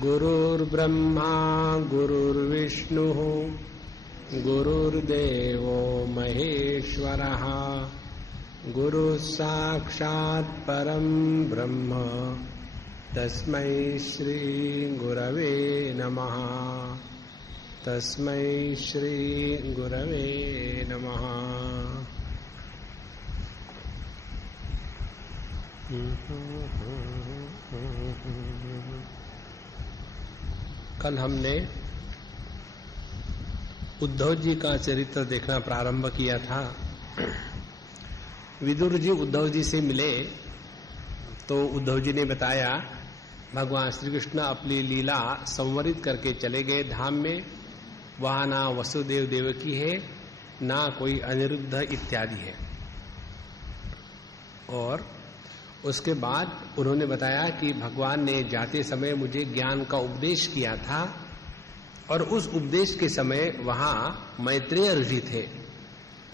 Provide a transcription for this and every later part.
गुरुर्ब्रह्मा गुरुर्विष्णुः गुरुर्देवो महेश्वरः गुरुः साक्षात् परं ब्रह्म तस्मै श्री गुरवे नमः। तस्मै श्री गुरवे नमः। कल हमने उद्धव जी का चरित्र देखना प्रारंभ किया था। विदुर जी उद्धव जी से मिले तो उद्धव जी ने बताया भगवान श्री कृष्ण अपनी लीला संवरित करके चले गए धाम में। वहां ना वसुदेव देवकी है ना कोई अनिरुद्ध इत्यादि है। और उसके बाद उन्होंने बताया कि भगवान ने जाते समय मुझे ज्ञान का उपदेश किया था और उस उपदेश के समय वहां मैत्रेय ऋषि थे।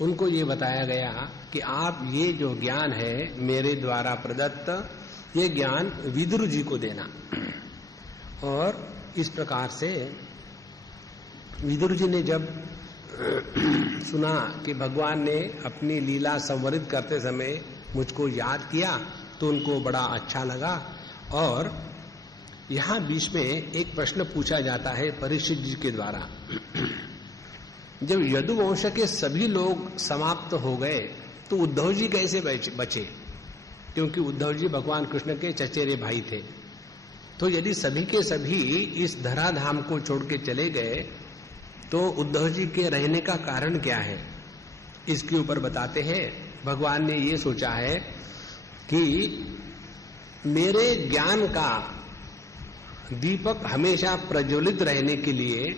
उनको ये बताया गया कि आप ये जो ज्ञान है मेरे द्वारा प्रदत्त ये ज्ञान विदुर जी को देना। और इस प्रकार से विदुर जी ने जब सुना कि भगवान ने अपनी लीला संवरित करते समय मुझको याद किया तो उनको बड़ा अच्छा लगा। और यहां बीच में एक प्रश्न पूछा जाता है परीक्षित जी के द्वारा। जब यदुवंश के सभी लोग समाप्त हो गए तो उद्धव जी कैसे बचे? क्योंकि उद्धव जी भगवान कृष्ण के चचेरे भाई थे। तो यदि सभी के सभी इस धराधाम को छोड़ के चले गए तो उद्धव जी के रहने का कारण क्या है? इसके ऊपर बताते हैं भगवान ने ये सोचा है कि मेरे ज्ञान का दीपक हमेशा प्रज्वलित रहने के लिए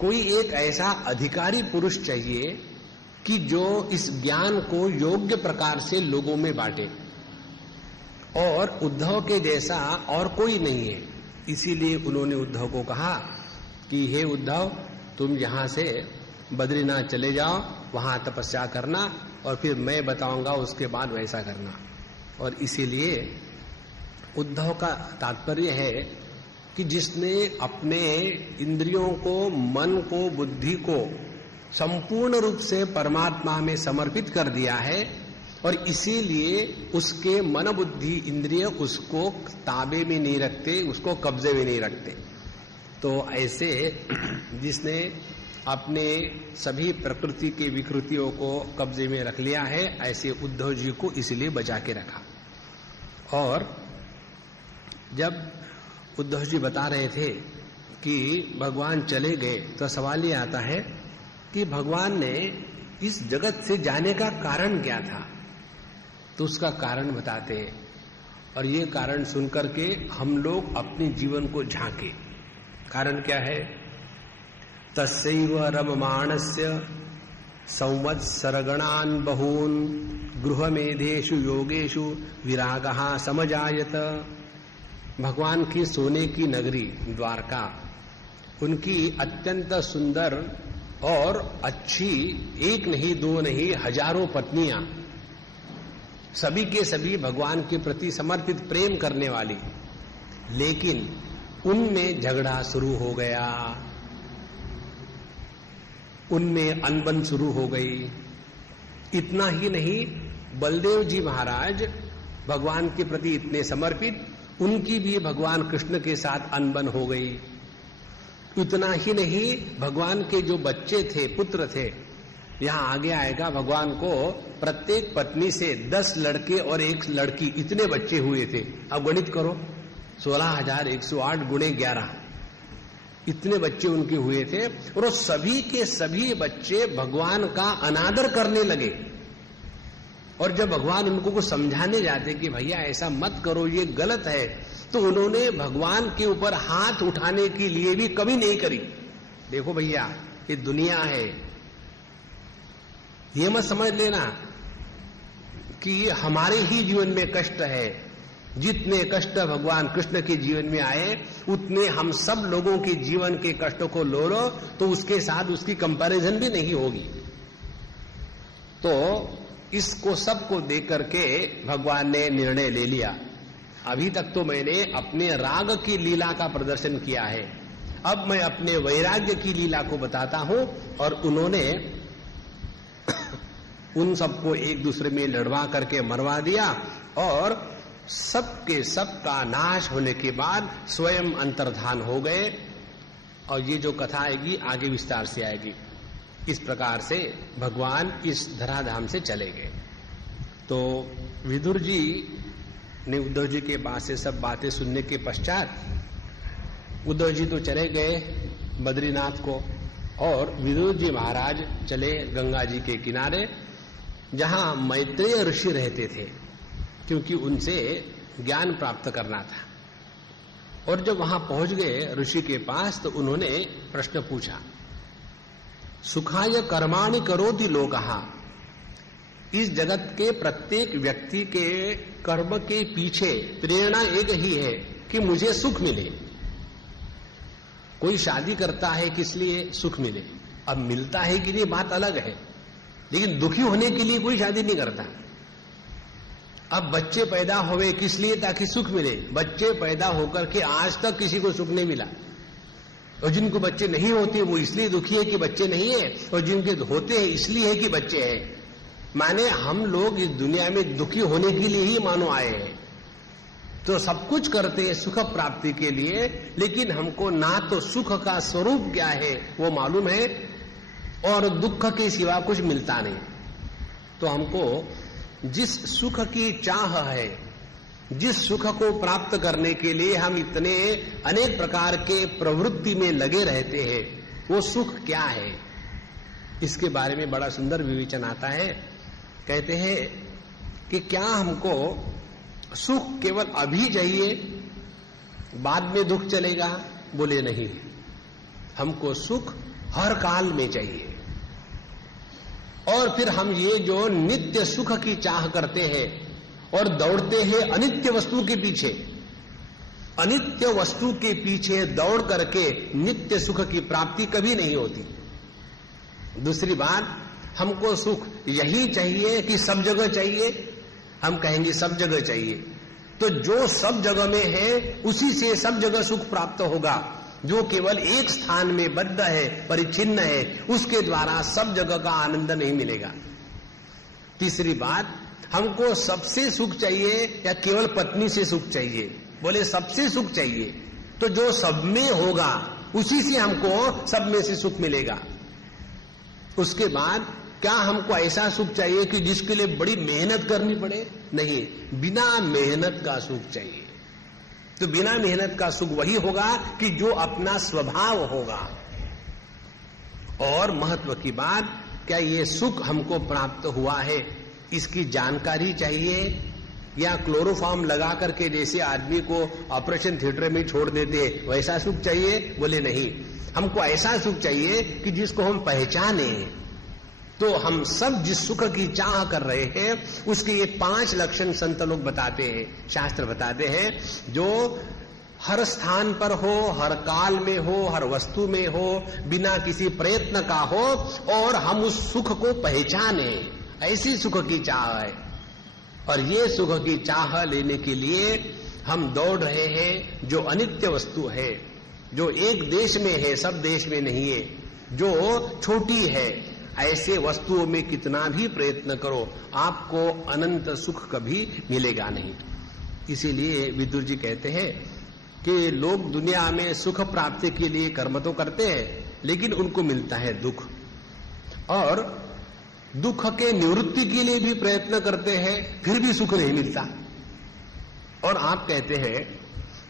कोई एक ऐसा अधिकारी पुरुष चाहिए कि जो इस ज्ञान को योग्य प्रकार से लोगों में बांटे। और उद्धव के जैसा और कोई नहीं है। इसीलिए उन्होंने उद्धव को कहा कि हे उद्धव, तुम यहां से बद्रीनाथ चले जाओ, वहां तपस्या करना और फिर मैं बताऊंगा उसके बाद वैसा करना। और इसीलिए उद्धव का तात्पर्य है कि जिसने अपने इंद्रियों को, मन को, बुद्धि को संपूर्ण रूप से परमात्मा में समर्पित कर दिया है और इसीलिए उसके मन, बुद्धि, इंद्रिय उसको ताबे में नहीं रखते, उसको कब्जे में नहीं रखते। तो ऐसे जिसने अपने सभी प्रकृति के विकृतियों को कब्जे में रख लिया है, ऐसे उद्धव जी को इसलिए बचा के रखा। और जब उद्धव जी बता रहे थे कि भगवान चले गए तो सवाल ये आता है कि भगवान ने इस जगत से जाने का कारण क्या था? तो उसका कारण बताते हैं और ये कारण सुनकर के हम लोग अपने जीवन को झांके। कारण क्या है? तस्यैव रममाणस्य संवत्सरगणान् बहून् गृहमेधेषु योगेषु विरागः समजायत। भगवान की सोने की नगरी द्वारका, उनकी अत्यंत सुंदर और अच्छी, एक नहीं दो नहीं हजारों पत्नियां, सभी के सभी भगवान के प्रति समर्पित प्रेम करने वाली, लेकिन उनमें झगड़ा शुरू हो गया, उनमें अनबन शुरू हो गई। इतना ही नहीं, बलदेव जी महाराज भगवान के प्रति इतने समर्पित, उनकी भी भगवान कृष्ण के साथ अनबन हो गई। इतना ही नहीं, भगवान के जो बच्चे थे, पुत्र थे, यहां आगे आएगा, भगवान को प्रत्येक पत्नी से 10 लड़के और 1 लड़की, इतने बच्चे हुए थे। अब गणित करो, 16,108 गुणे 11, इतने बच्चे उनके हुए थे। और वो सभी के सभी बच्चे भगवान का अनादर करने लगे। और जब भगवान उनको को समझाने जाते कि भैया ऐसा मत करो, ये गलत है, तो उन्होंने भगवान के ऊपर हाथ उठाने के लिए भी कभी नहीं करी। देखो भैया, ये दुनिया है, ये मत समझ लेना कि हमारे ही जीवन में कष्ट है। जितने कष्ट भगवान कृष्ण के जीवन में आए, उतने हम सब लोगों के जीवन के कष्टों को लो तो उसके साथ उसकी कंपैरिजन भी नहीं होगी। तो इसको सबको देख करके भगवान ने निर्णय ले लिया अभी तक तो मैंने अपने राग की लीला का प्रदर्शन किया है, अब मैं अपने वैराग्य की लीला को बताता हूं। और उन्होंने उन सबको एक दूसरे में लड़वा करके मरवा दिया और सबके सबका नाश होने के बाद स्वयं अंतर्धान हो गए। और ये जो कथा आएगी आगे विस्तार से आएगी। इस प्रकार से भगवान इस धराधाम से चले गए। तो विदुर जी ने उद्धव जी के पास से सब बातें सुनने के पश्चात उद्धव जी तो चले गए बद्रीनाथ को, और विदुर जी महाराज चले गंगा जी के किनारे, जहां मैत्रेय ऋषि रहते थे, क्योंकि उनसे ज्ञान प्राप्त करना था। और जब वहां पहुंच गए ऋषि के पास, तो उन्होंने प्रश्न पूछा, सुखाय कर्माणि करोति लोकः। इस जगत के प्रत्येक व्यक्ति के कर्म के पीछे प्रेरणा एक ही है कि मुझे सुख मिले। कोई शादी करता है किस लिए? सुख मिले। अब मिलता है कि नहीं बात अलग है, लेकिन दुखी होने के लिए कोई शादी नहीं करता। अब बच्चे पैदा हुए किस लिए? ताकि सुख मिले। बच्चे पैदा होकर के आज तक किसी को सुख नहीं मिला। और जिनको बच्चे नहीं होते वो इसलिए दुखी है कि बच्चे नहीं है, और जिनके होते हैं इसलिए है कि बच्चे हैं। माने हम लोग इस दुनिया में दुखी होने के लिए ही मानो आए हैं। तो सब कुछ करते हैं सुख प्राप्ति के लिए, लेकिन हमको ना तो सुख का स्वरूप क्या है वो मालूम है, और दुख के सिवा कुछ मिलता नहीं। तो हमको जिस सुख की चाह है, जिस सुख को प्राप्त करने के लिए हम इतने अनेक प्रकार के प्रवृत्ति में लगे रहते हैं, वो सुख क्या है? इसके बारे में बड़ा सुंदर विवेचन आता है। कहते हैं कि क्या हमको सुख केवल अभी चाहिए, बाद में दुख चलेगा? बोले नहीं, हमको सुख हर काल में चाहिए। और फिर हम ये जो नित्य सुख की चाह करते हैं और दौड़ते हैं अनित्य वस्तु के पीछे, अनित्य वस्तु के पीछे दौड़ करके नित्य सुख की प्राप्ति कभी नहीं होती। दूसरी बात, हमको सुख यही चाहिए कि सब जगह चाहिए? हम कहेंगे सब जगह चाहिए। तो जो सब जगह में है उसी से सब जगह सुख प्राप्त होगा। जो केवल एक स्थान में बद्ध है, परिच्छिन्न है, उसके द्वारा सब जगह का आनंद नहीं मिलेगा। तीसरी बात, हमको सबसे सुख चाहिए या केवल पत्नी से सुख चाहिए? बोले सबसे सुख चाहिए। तो जो सब में होगा उसी से हमको सब में से सुख मिलेगा। उसके बाद क्या हमको ऐसा सुख चाहिए कि जिसके लिए बड़ी मेहनत करनी पड़े? नहीं, बिना मेहनत का सुख चाहिए। तो बिना मेहनत का सुख वही होगा कि जो अपना स्वभाव होगा। और महत्व की बात, क्या ये सुख हमको प्राप्त हुआ है इसकी जानकारी चाहिए, या क्लोरोफॉर्म लगा करके जैसे आदमी को ऑपरेशन थिएटर में छोड़ देते वैसा सुख चाहिए? बोले नहीं, हमको ऐसा सुख चाहिए कि जिसको हम पहचाने। तो हम सब जिस सुख की चाह कर रहे हैं उसके ये 5 लक्षण संत लोग बताते हैं, शास्त्र बताते हैं, जो हर स्थान पर हो, हर काल में हो, हर वस्तु में हो, बिना किसी प्रयत्न का हो, और हम उस सुख को पहचाने। ऐसी सुख की चाह है। और ये सुख की चाह लेने के लिए हम दौड़ रहे हैं, जो अनित्य वस्तु है, जो एक देश में है, सब देश में नहीं है, जो छोटी है। ऐसे वस्तुओं में कितना भी प्रयत्न करो, आपको अनंत सुख कभी मिलेगा नहीं। इसीलिए विदुर जी कहते हैं कि लोग दुनिया में सुख प्राप्ति के लिए कर्म तो करते हैं, लेकिन उनको मिलता है दुख, और दुख के निवृत्ति के लिए भी प्रयत्न करते हैं, फिर भी सुख नहीं मिलता। और आप कहते हैं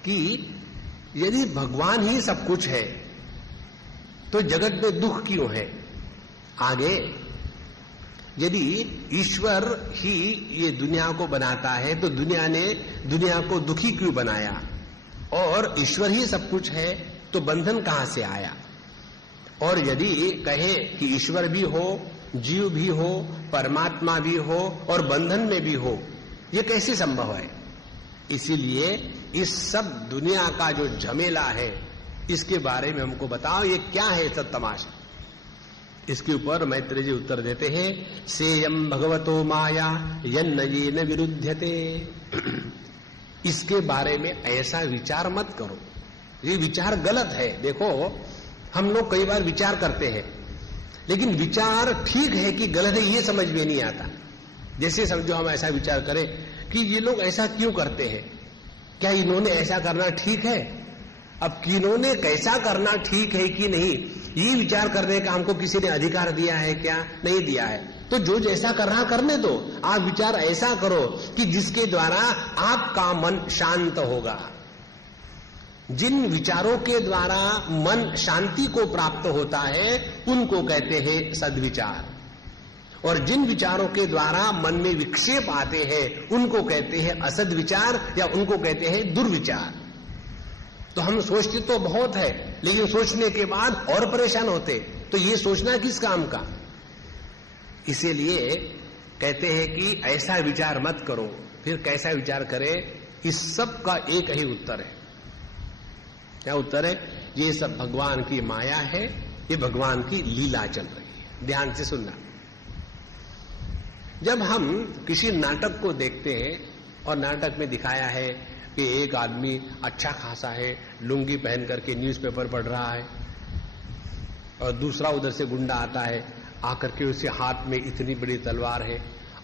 कि यदि भगवान ही सब कुछ है तो जगत में दुख क्यों है? आगे, यदि ईश्वर ही ये दुनिया को बनाता है तो दुनिया ने दुनिया को दुखी क्यों बनाया? और ईश्वर ही सब कुछ है तो बंधन कहां से आया? और यदि कहे कि ईश्वर भी हो, जीव भी हो, परमात्मा भी हो और बंधन में भी हो, ये कैसे संभव है? इसीलिए इस सब दुनिया का जो झमेला है इसके बारे में हमको बताओ, ये क्या है सब तमाशा? इसके ऊपर मैत्रेय जी उत्तर देते हैं, सेयम भगवतो माया यन्न येन विरुध्यते। इसके बारे में ऐसा विचार मत करो, ये विचार गलत है। देखो, हम लोग कई बार विचार करते हैं, लेकिन विचार ठीक है कि गलत है ये समझ में नहीं आता। जैसे समझो हम ऐसा विचार करें कि ये लोग ऐसा क्यों करते हैं, क्या इन्होंने ऐसा करना ठीक है? अब किन्होंने कैसा करना ठीक है कि नहीं, ये विचार करने का हमको किसी ने अधिकार दिया है क्या? नहीं दिया है। तो जो जैसा कर रहा करने दो। आप विचार ऐसा करो कि जिसके द्वारा आपका मन शांत होगा। जिन विचारों के द्वारा मन शांति को प्राप्त होता है उनको कहते हैं सद्विचार, और जिन विचारों के द्वारा मन में विक्षेप आते हैं उनको कहते हैं असद्विचार या उनको कहते हैं दुर्विचार। तो हम सोचते तो बहुत है, लेकिन सोचने के बाद और परेशान होते। तो ये सोचना किस काम का? इसीलिए कहते हैं कि ऐसा विचार मत करो। फिर कैसा विचार करें? इस सब का एक ही उत्तर है। क्या उत्तर है? ये सब भगवान की माया है, ये भगवान की लीला चल रही है। ध्यान से सुनना। जब हम किसी नाटक को देखते हैं और नाटक में दिखाया है कि एक आदमी अच्छा खासा है, लुंगी पहन करके न्यूज़पेपर पढ़ रहा है, और दूसरा उधर से गुंडा आता है, आकर के उसके हाथ में इतनी बड़ी तलवार है,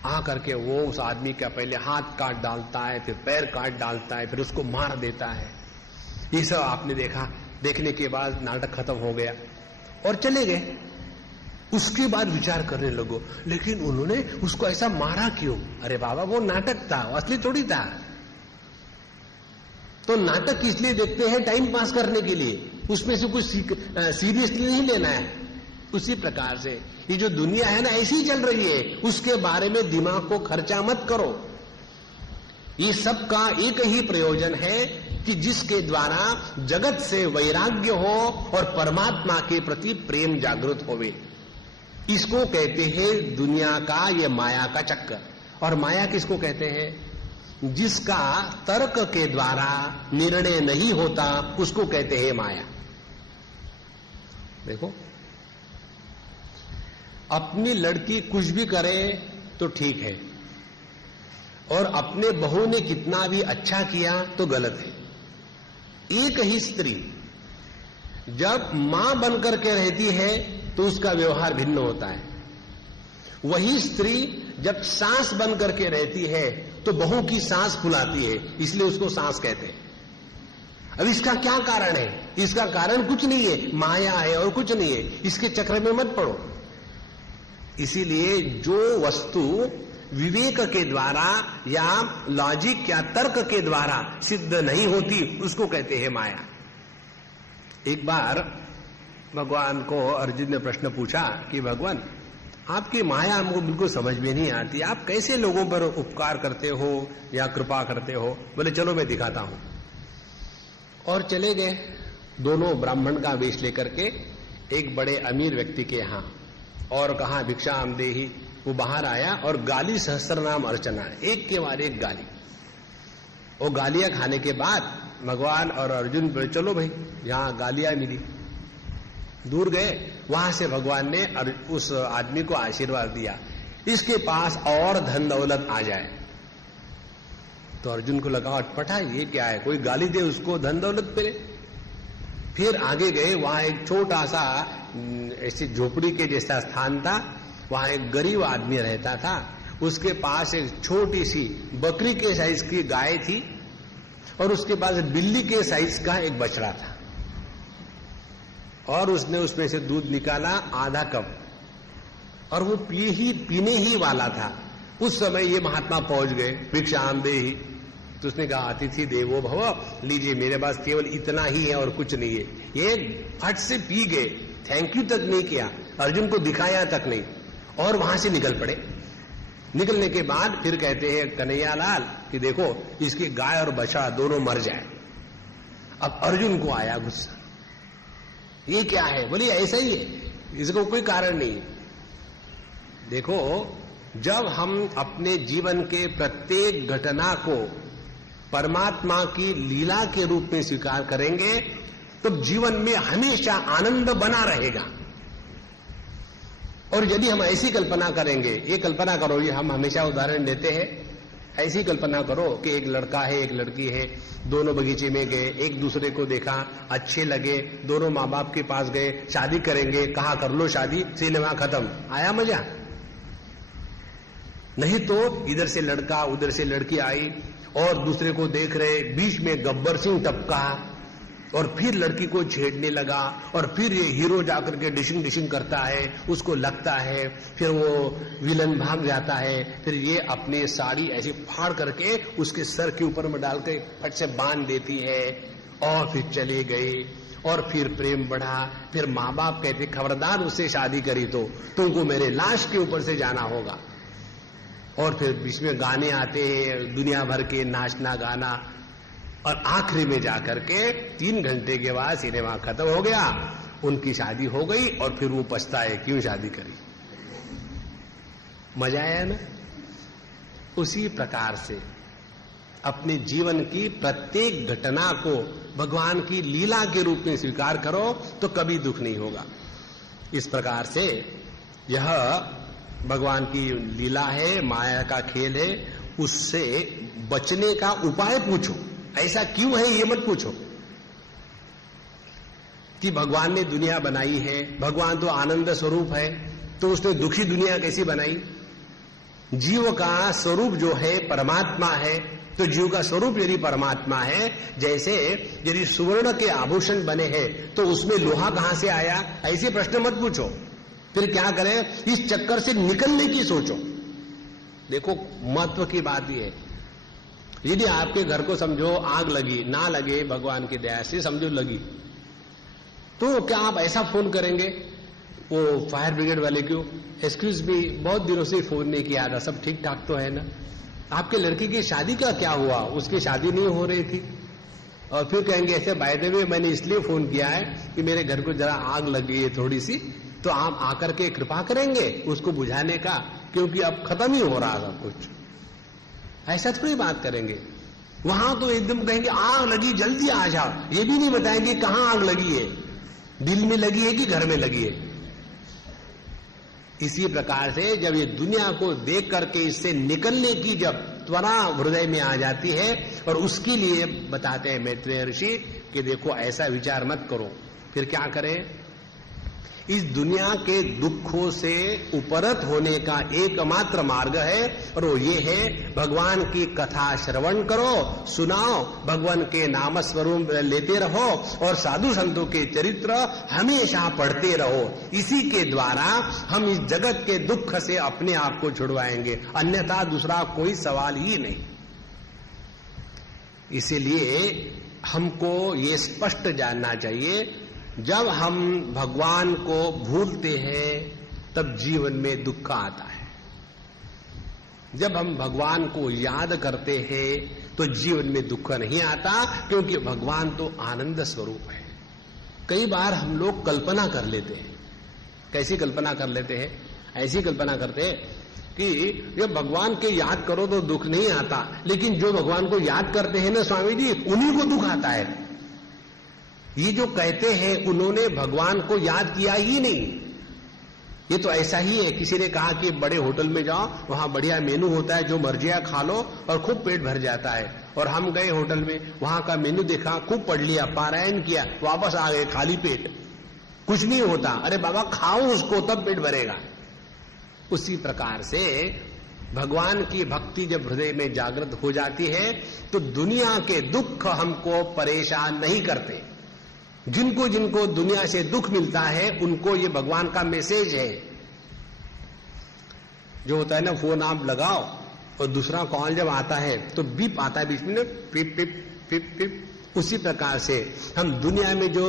आकर के वो उस आदमी का पहले हाथ काट डालता है, फिर पैर काट डालता है, फिर उसको मार देता है। ये सब आपने देखा। देखने के बाद नाटक खत्म हो गया और चले गए। उसके बाद विचार करने लगो, लेकिन उन्होंने उसको ऐसा मारा क्यों? अरे बाबा, वो नाटक था, वो असली थोड़ी था। तो नाटक इसलिए देखते हैं टाइम पास करने के लिए, उसमें से कुछ सीरियसली नहीं लेना है। उसी प्रकार से ये जो दुनिया है ना, ऐसी ही चल रही है, उसके बारे में दिमाग को खर्चा मत करो। ये सब का एक ही प्रयोजन है कि जिसके द्वारा जगत से वैराग्य हो और परमात्मा के प्रति प्रेम जागृत होवे। इसको कहते हैं दुनिया का ये माया का चक्कर। और माया किसको कहते हैं? जिसका तर्क के द्वारा निर्णय नहीं होता उसको कहते हैं माया। देखो, अपनी लड़की कुछ भी करे तो ठीक है, और अपने बहू ने कितना भी अच्छा किया तो गलत है। एक ही स्त्री जब मां बनकर के रहती है तो उसका व्यवहार भिन्न होता है। वही स्त्री जब सास बनकर के रहती है तो बहू की सांस फुलाती है, इसलिए उसको सास कहते हैं। अब इसका क्या कारण है? इसका कारण कुछ नहीं है, माया है और कुछ नहीं है। इसके चक्र में मत पड़ो। इसीलिए जो वस्तु विवेक के द्वारा या लॉजिक या तर्क के द्वारा सिद्ध नहीं होती उसको कहते हैं माया। एक बार भगवान को अर्जुन ने प्रश्न पूछा कि भगवान, आपकी माया हमको बिल्कुल समझ में नहीं आती, आप कैसे लोगों पर उपकार करते हो या कृपा करते हो? बोले चलो मैं दिखाता हूं। और चले गए दोनों ब्राह्मण का वेश लेकर के एक बड़े अमीर व्यक्ति के यहां, और कहा भिक्षाम देहि। वो बाहर आया और गाली सहस्त्र नाम अर्चना, एक के बाद एक गाली। वो गालियां खाने के बाद भगवान और अर्जुन बोले चलो भाई, यहां गालियां मिली। दूर गए, वहां से भगवान ने उस आदमी को आशीर्वाद दिया, इसके पास और धन दौलत आ जाए। तो अर्जुन को लगा अटपटा, ये क्या है, कोई गाली दे उसको धन दौलत पे। फिर आगे गए, वहां एक छोटा सा ऐसी झोपड़ी के जैसा स्थान था, वहां एक गरीब आदमी रहता था। उसके पास एक छोटी सी बकरी के साइज की गाय थी और उसके पास बिल्ली के साइज का एक बछड़ा था, और उसने उसमें से दूध निकाला आधा कप, और वो पीने ही वाला था। उस समय ये महात्मा पहुंच गए, भिक्षाम देहि। तो उसने कहा अतिथि देवो भव, लीजिए मेरे पास केवल इतना ही है और कुछ नहीं है। ये फट से पी गए, थैंक यू तक नहीं किया, अर्जुन को दिखाया तक नहीं, और वहां से निकल पड़े। निकलने के बाद फिर कहते हैं कन्हैयालाल कि देखो इसकी गाय और बछड़ा दोनों मर जाए। अब अर्जुन को आया गुस्सा, ये क्या है? बोलिए ऐसा ही है, इसको कोई कारण नहीं है। देखो, जब हम अपने जीवन के प्रत्येक घटना को परमात्मा की लीला के रूप में स्वीकार करेंगे तो जीवन में हमेशा आनंद बना रहेगा। और यदि हम ऐसी कल्पना करेंगे, ये कल्पना करो, ये हम हमेशा उदाहरण देते हैं ऐसी कल्पना करो कि एक लड़का है एक लड़की है, दोनों बगीचे में गए, एक दूसरे को देखा, अच्छे लगे, दोनों माँ बाप के पास गए, शादी करेंगे, कहा कर लो शादी, सिनेमा खत्म। आया मजा? नहीं तो इधर से लड़का उधर से लड़की आई और दूसरे को देख रहे, बीच में गब्बर सिंह टपका और फिर लड़की को छेड़ने लगा और फिर ये हीरो जाकर के डिशिंग डिशिंग करता है, उसको लगता है, फिर वो विलन भाग जाता है, फिर ये अपनी साड़ी ऐसे फाड़ करके उसके सर के ऊपर में डाल के फट से बांध देती है और फिर चले गए और फिर प्रेम बढ़ा। फिर माँ बाप कहते खबरदार उससे शादी करी तो तुमको मेरे लाश के ऊपर से जाना होगा। और फिर बीच में गाने आते हैं दुनिया भर के, नाचना गाना, और आखिरी में जाकर के 3 घंटे के बाद सिनेमा खत्म हो गया, उनकी शादी हो गई और फिर वो पछताए क्यों शादी करी। मजा आया ना? उसी प्रकार से अपने जीवन की प्रत्येक घटना को भगवान की लीला के रूप में स्वीकार करो तो कभी दुख नहीं होगा। इस प्रकार से यह भगवान की लीला है, माया का खेल है, उससे बचने का उपाय पूछो। ऐसा क्यों है ये मत पूछो कि भगवान ने दुनिया बनाई है, भगवान तो आनंद स्वरूप है, तो उसने दुखी दुनिया कैसी बनाई। जीव का स्वरूप जो है परमात्मा है, तो जीव का स्वरूप यदि परमात्मा है, जैसे यदि सुवर्ण के आभूषण बने हैं तो उसमें लोहा कहां से आया, ऐसे प्रश्न मत पूछो। फिर क्या करें, इस चक्कर से निकलने की सोचो। देखो महत्व की बात यह है, यदि आपके घर को समझो आग लगी, ना लगे भगवान की दया से समझो लगी, तो क्या आप ऐसा फोन करेंगे वो फायर ब्रिगेड वाले क्यों, एक्सक्यूज मी बहुत दिनों से फोन नहीं किया था, सब ठीक ठाक तो है ना। आपके लड़की की शादी का क्या हुआ, उसकी शादी नहीं हो रही थी। और फिर कहेंगे ऐसे बाय द वे मैंने इसलिए फोन किया है कि मेरे घर को जरा आग लगी है थोड़ी सी, तो आप आकर के कृपा करेंगे उसको बुझाने का, क्योंकि अब खत्म ही हो रहा सब कुछ। ऐसा थोड़ी बात करेंगे। वहां तो एकदम कहेंगे आग लगी जल्दी आ जाओ, ये भी नहीं बताएंगे कहां आग लगी है, दिल में लगी है कि घर में लगी है। इसी प्रकार से जब ये दुनिया को देख करके इससे निकलने की जब त्वरा हृदय में आ जाती है, और उसके लिए बताते हैं मैत्रेय ऋषि कि देखो ऐसा विचार मत करो। फिर क्या करें, इस दुनिया के दुखों से उपरत होने का एकमात्र मार्ग है, और वो ये है भगवान की कथा श्रवण करो, सुनाओ, भगवान के नाम स्वरूप लेते रहो और साधु संतों के चरित्र हमेशा पढ़ते रहो। इसी के द्वारा हम इस जगत के दुख से अपने आप को छुड़वाएंगे, अन्यथा दूसरा कोई सवाल ही नहीं। इसीलिए हमको ये स्पष्ट जानना चाहिए, जब हम भगवान को भूलते हैं तब जीवन में दुख आता है, जब हम भगवान को याद करते हैं तो जीवन में दुख नहीं आता, क्योंकि भगवान तो आनंद स्वरूप है। कई बार हम लोग कल्पना कर लेते हैं। कैसी कल्पना कर लेते हैं? ऐसी कल्पना करते हैं कि जब भगवान के याद करो तो दुख नहीं आता, लेकिन जो भगवान को याद करते हैं ना स्वामी जी, उन्हीं को दुख आता है। ये जो कहते हैं उन्होंने भगवान को याद किया ही नहीं। ये तो ऐसा ही है, किसी ने कहा कि बड़े होटल में जाओ, वहां बढ़िया मेनू होता है, जो मर्जी खा लो और खूब पेट भर जाता है। और हम गए होटल में, वहां का मेनू देखा, खूब पढ़ लिया, पारायण किया, वापस आ गए खाली पेट, कुछ नहीं होता। अरे बाबा खाओ उसको, तब पेट भरेगा। उसी प्रकार से भगवान की भक्ति जब हृदय में जागृत हो जाती है तो दुनिया के दुख हमको परेशान नहीं करते। जिनको जिनको दुनिया से दुख मिलता है उनको ये भगवान का मैसेज है। जो होता है ना, फोन आप लगाओ और दूसरा कॉल जब आता है तो बीप आता है बीच में ना, पिप पिप पिप पिप। उसी प्रकार से हम दुनिया में जो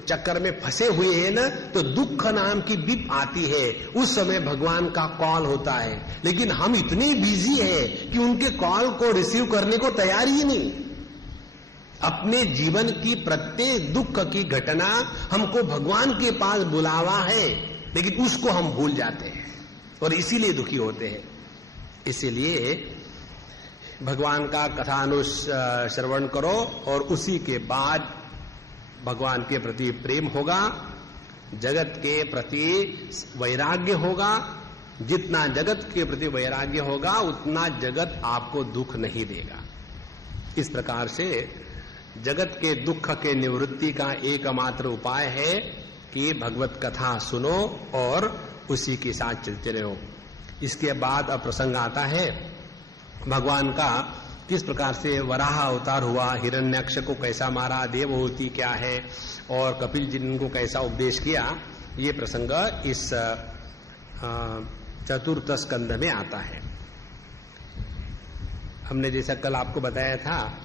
चक्कर में फंसे हुए हैं ना, तो दुख नाम की बीप आती है, उस समय भगवान का कॉल होता है। लेकिन हम इतने बिजी हैं कि उनके कॉल को रिसीव करने को तैयार ही नहीं। अपने जीवन की प्रत्येक दुख की घटना हमको भगवान के पास बुलावा है, लेकिन उसको हम भूल जाते हैं और इसीलिए दुखी होते हैं। इसीलिए भगवान का कथानुश्रवण करो और उसी के बाद भगवान के प्रति प्रेम होगा, जगत के प्रति वैराग्य होगा, जितना जगत के प्रति वैराग्य होगा उतना जगत आपको दुख नहीं देगा। इस प्रकार से जगत के दुख के निवृत्ति का एकमात्र उपाय है कि भगवत कथा सुनो और उसी के साथ चलते रहो। इसके बाद अब प्रसंग आता है भगवान का किस प्रकार से वराह अवतार हुआ, हिरण्याक्ष को कैसा मारा, देवहूति क्या है और कपिल जी ने उनको कैसा उपदेश किया, ये प्रसंग इस चतुर्थ स्कंद में आता है। हमने जैसा कल आपको बताया था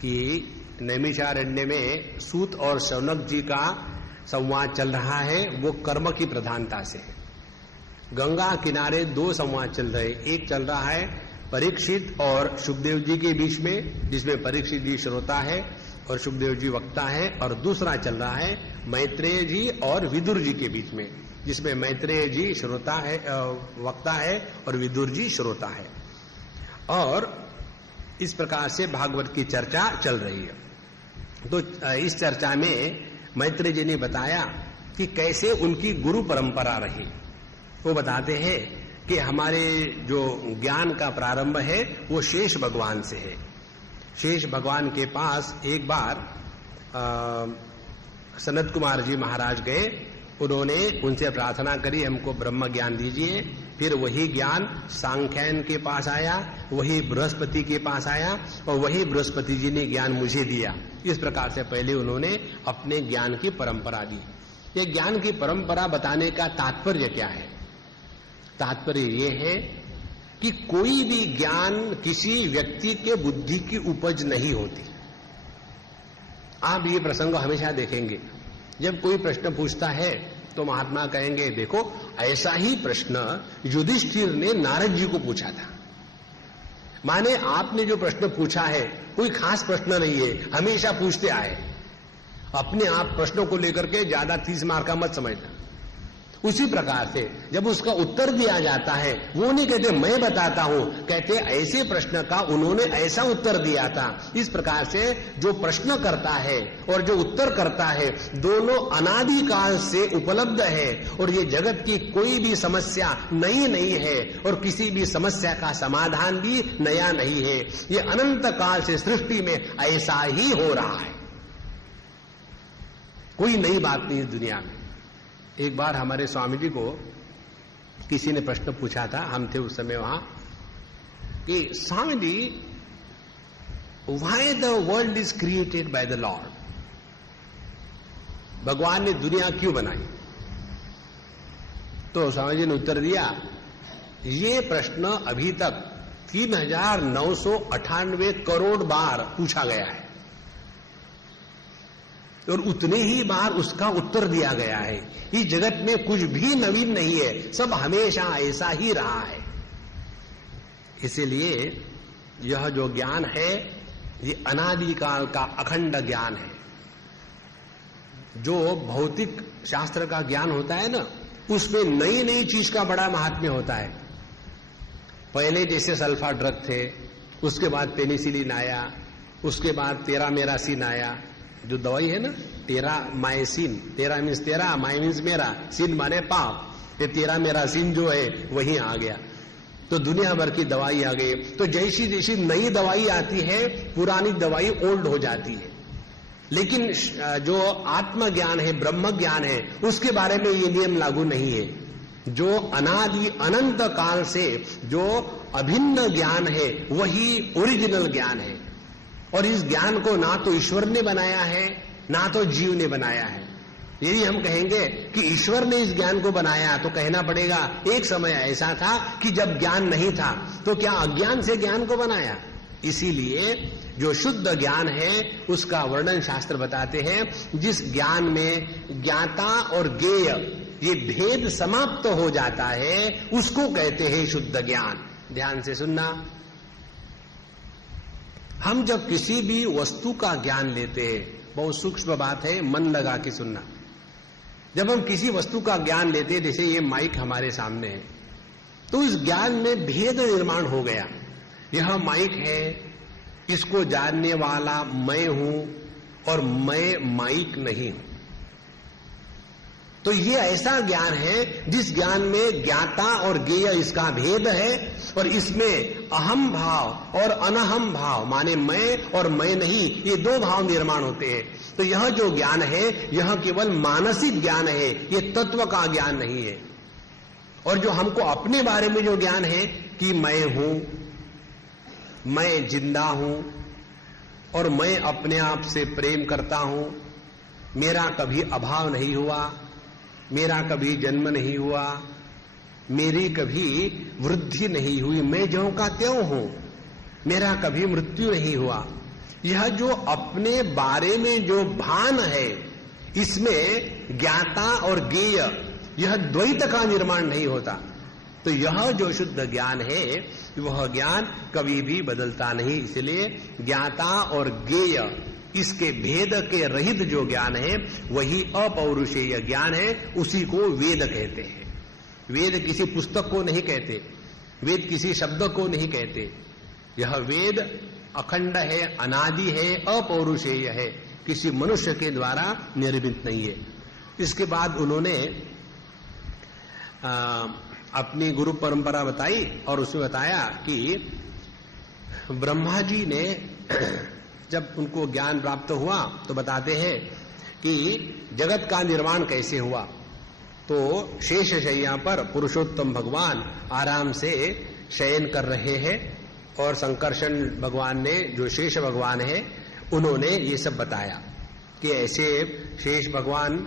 कि नैमिषारण्य में सूत और शौनक जी का संवाद चल रहा है, वो कर्म की प्रधानता से है। गंगा किनारे दो संवाद चल रहे, एक चल रहा है परीक्षित और सुखदेव जी के बीच में, जिसमें परीक्षित जी श्रोता है और सुखदेव जी वक्ता है, और दूसरा चल रहा है मैत्रेय जी और विदुर जी के बीच में, जिसमें मैत्रेय जी श्रोता है, वक्ता है और विदुर जी श्रोता है। और इस प्रकार से भागवत की चर्चा चल रही है। तो इस चर्चा में मैत्रेय जी ने बताया कि कैसे उनकी गुरु परंपरा रही। वो बताते हैं कि हमारे जो ज्ञान का प्रारंभ है वो शेष भगवान से है। शेष भगवान के पास एक बार सनत कुमार जी महाराज गए, उन्होंने उनसे प्रार्थना करी हमको ब्रह्म ज्ञान दीजिए। फिर वही ज्ञान सांख्यायन के पास आया, वही बृहस्पति के पास आया और वही बृहस्पति जी ने ज्ञान मुझे दिया। इस प्रकार से पहले उन्होंने अपने ज्ञान की परंपरा दी। ये ज्ञान की परंपरा बताने का तात्पर्य क्या है? तात्पर्य ये है कि कोई भी ज्ञान किसी व्यक्ति के बुद्धि की उपज नहीं होती। आप ये प्रसंग हमेशा देखेंगे, जब कोई प्रश्न पूछता है तो महात्मा कहेंगे देखो ऐसा ही प्रश्न युधिष्ठिर ने नारद जी को पूछा था। माने आपने जो प्रश्न पूछा है कोई खास प्रश्न नहीं है, हमेशा पूछते आए। अपने आप प्रश्नों को लेकर के ज्यादा 30 मार्क का मत समझना। उसी प्रकार से जब उसका उत्तर दिया जाता है वो नहीं कहते मैं बताता हूं, कहते ऐसे प्रश्न का उन्होंने ऐसा उत्तर दिया था। इस प्रकार से जो प्रश्न करता है और जो उत्तर करता है दोनों अनादिकाल से उपलब्ध है, और ये जगत की कोई भी समस्या नई नहीं है और किसी भी समस्या का समाधान भी नया नहीं है। ये अनंत काल से सृष्टि में ऐसा ही हो रहा है, कोई नई बात नहीं इस दुनिया में। एक बार हमारे स्वामी जी को किसी ने प्रश्न पूछा था, हम थे उस समय वहां, कि Swami ji why the world is created by the lord, भगवान ने दुनिया क्यों बनाई? तो स्वामी जी ने उत्तर दिया, ये प्रश्न अभी तक 3998 करोड़ बार पूछा गया है और उतने ही बार उसका उत्तर दिया गया है। इस जगत में कुछ भी नवीन नहीं है, सब हमेशा ऐसा ही रहा है। इसलिए यह जो ज्ञान है ये अनादिकाल का अखंड ज्ञान है। जो भौतिक शास्त्र का ज्ञान होता है ना, उसमें नई नई चीज का बड़ा महात्म्य होता है। पहले जैसे सल्फा ड्रग थे, उसके बाद पेनिसिलिन आया, उसके बाद टेरामेरासिन आया, जो दवाई है ना टेरामाइसिन, टेरा मीन्स तेरा, माई मीन्स मेरा, सिन माने पाप, ये टेरामेरासिन जो है वही आ गया। तो दुनिया भर की दवाई आ गई। तो जैसी जैसी नई दवाई आती है पुरानी दवाई ओल्ड हो जाती है। लेकिन जो आत्मज्ञान है, ब्रह्म ज्ञान है, उसके बारे में ये नियम लागू नहीं है। जो अनादि अनंत काल से जो अभिन्न ज्ञान है वही ओरिजिनल ज्ञान है। और इस ज्ञान को ना तो ईश्वर ने बनाया है ना तो जीव ने बनाया है। यदि हम कहेंगे कि ईश्वर ने इस ज्ञान को बनाया तो कहना पड़ेगा एक समय ऐसा था कि जब ज्ञान नहीं था, तो क्या अज्ञान से ज्ञान को बनाया? इसीलिए जो शुद्ध ज्ञान है उसका वर्णन शास्त्र बताते हैं। जिस ज्ञान में ज्ञाता और ज्ञेय ये भेद समाप्त हो जाता है उसको कहते हैं शुद्ध ज्ञान। ध्यान से सुनना, हम जब किसी भी वस्तु का ज्ञान लेते हैं, बहुत सूक्ष्म बात है, मन लगा के सुनना। जब हम किसी वस्तु का ज्ञान लेते हैं, जैसे ये माइक हमारे सामने है, तो इस ज्ञान में भेद निर्माण हो गया। यह माइक है, इसको जानने वाला मैं हूं और मैं माइक नहीं हूं। तो ये ऐसा ज्ञान है जिस ज्ञान में ज्ञाता और ज्ञेय इसका भेद है, और इसमें अहम भाव और अनहम भाव माने मैं और मैं नहीं, ये दो भाव निर्माण होते हैं। तो यह जो ज्ञान है यह केवल मानसिक ज्ञान है, ये तत्व का ज्ञान नहीं है। और जो हमको अपने बारे में जो ज्ञान है कि मैं हूं, मैं जिंदा हूं और मैं अपने आप से प्रेम करता हूं, मेरा कभी अभाव नहीं हुआ, मेरा कभी जन्म नहीं हुआ, मेरी कभी वृद्धि नहीं हुई, मैं ज्यों का त्यों हूं, मेरा कभी मृत्यु नहीं हुआ, यह जो अपने बारे में जो भान है, इसमें ज्ञाता और ज्ञेय यह द्वैत का निर्माण नहीं होता। तो यह जो शुद्ध ज्ञान है वह ज्ञान कभी भी बदलता नहीं। इसलिए ज्ञाता और ज्ञेय इसके भेद के रहित जो ज्ञान है वही अपौरुषेय ज्ञान है, उसी को वेद कहते हैं। वेद किसी पुस्तक को नहीं कहते, वेद किसी शब्द को नहीं कहते। यह वेद अखंड है, अनादि है, अपौरुषेय है, किसी मनुष्य के द्वारा निर्मित नहीं है। इसके बाद उन्होंने अपनी गुरु परंपरा बताई और उसमें बताया कि ब्रह्मा जी ने जब उनको ज्ञान प्राप्त हुआ तो बताते हैं कि जगत का निर्माण कैसे हुआ। तो शेष शैया पर पुरुषोत्तम भगवान आराम से शयन कर रहे हैं और संकर्षण भगवान ने, जो शेष भगवान है, उन्होंने ये सब बताया कि ऐसे शेष भगवान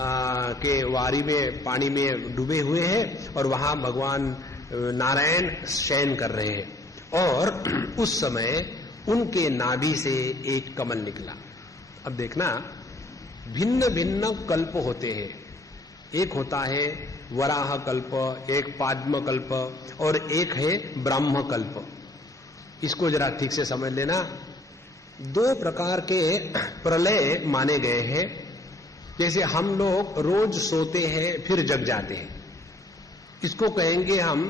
के वारी में पानी में डूबे हुए हैं और वहां भगवान नारायण शयन कर रहे हैं और उस समय उनके नाभि से एक कमल निकला। अब देखना, भिन्न भिन्न कल्प होते हैं। एक होता है वराह कल्प, एक पाद्म कल्प और एक है ब्रह्म कल्प। इसको जरा ठीक से समझ लेना। दो प्रकार के प्रलय माने गए हैं। जैसे हम लोग रोज सोते हैं फिर जग जाते हैं, इसको कहेंगे हम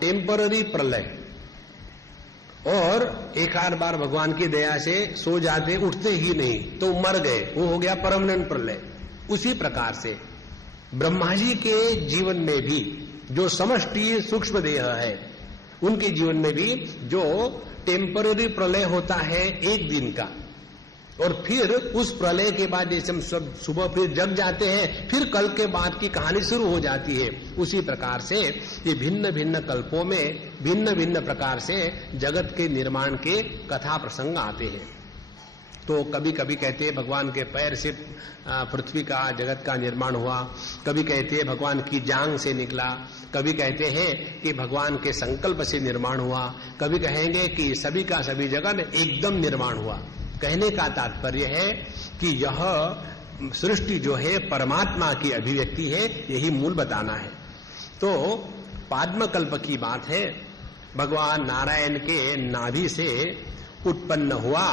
टेम्पररी प्रलय। और एक आध बार भगवान की दया से सो जाते, उठते ही नहीं तो मर गए, वो हो गया परमानेंट प्रलय। उसी प्रकार से ब्रह्मा जी के जीवन में भी जो समष्टि सूक्ष्म देह है, उनके जीवन में भी जो टेम्पररी प्रलय होता है एक दिन का, और फिर उस प्रलय के बाद जैसे हम सब सुबह फिर जग जाते हैं, फिर कल के बाद की कहानी शुरू हो जाती है। उसी प्रकार से ये भिन्न भिन्न कल्पों में भिन्न भिन्न प्रकार से जगत के निर्माण के कथा प्रसंग आते हैं। तो कभी कभी कहते हैं भगवान के पैर से पृथ्वी का जगत का निर्माण हुआ, कभी कहते हैं भगवान की जांग से निकला, कभी कहते हैं कि भगवान के संकल्प से निर्माण हुआ, कभी कहेंगे कि सभी का सभी जगत एकदम निर्माण हुआ। कहने का तात्पर्य है कि यह सृष्टि जो है परमात्मा की अभिव्यक्ति है, यही मूल बताना है। तो पाद्मकल्प की बात है, भगवान नारायण के नाभि से उत्पन्न हुआ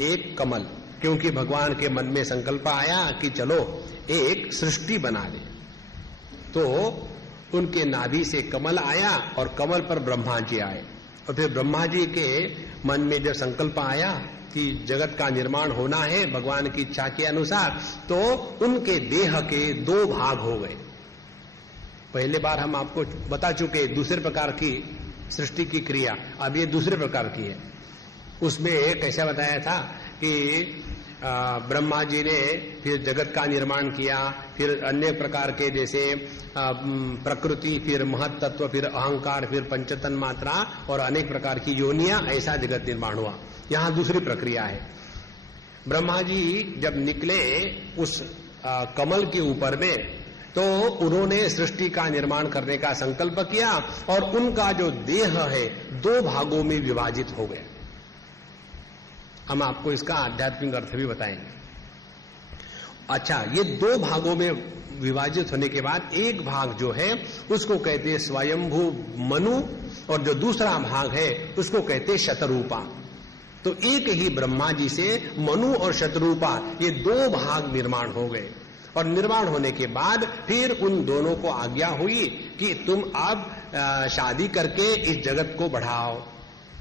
एक कमल, क्योंकि भगवान के मन में संकल्प आया कि चलो एक सृष्टि बना दे। तो उनके नाभि से कमल आया और कमल पर ब्रह्मा जी आए, और फिर ब्रह्मा जी के मन में जब संकल्प आया कि जगत का निर्माण होना है भगवान की इच्छा के अनुसार, तो उनके देह के दो भाग हो गए। पहले बार हम आपको बता चुके दूसरे प्रकार की सृष्टि की क्रिया, अब ये दूसरे प्रकार की है। उसमें कैसा बताया था कि ब्रह्मा जी ने फिर जगत का निर्माण किया, फिर अन्य प्रकार के जैसे प्रकृति, फिर महत तत्व, फिर अहंकार, फिर पंचतन मात्रा और अनेक प्रकार की योनियां, ऐसा जगत निर्माण हुआ। यहां दूसरी प्रक्रिया है। ब्रह्मा जी जब निकले उस कमल के ऊपर में, तो उन्होंने सृष्टि का निर्माण करने का संकल्प किया और उनका जो देह है दो भागों में विभाजित हो गया। हम आपको इसका आध्यात्मिक अर्थ भी बताएंगे। अच्छा, ये दो भागों में विभाजित होने के बाद एक भाग जो है उसको कहते हैं स्वयंभू मनु, और जो दूसरा भाग है उसको कहते हैं शतरूपा। तो एक ही ब्रह्मा जी से मनु और शतरूपा ये दो भाग निर्माण हो गए, और निर्माण होने के बाद फिर उन दोनों को आज्ञा हुई कि तुम अब शादी करके इस जगत को बढ़ाओ।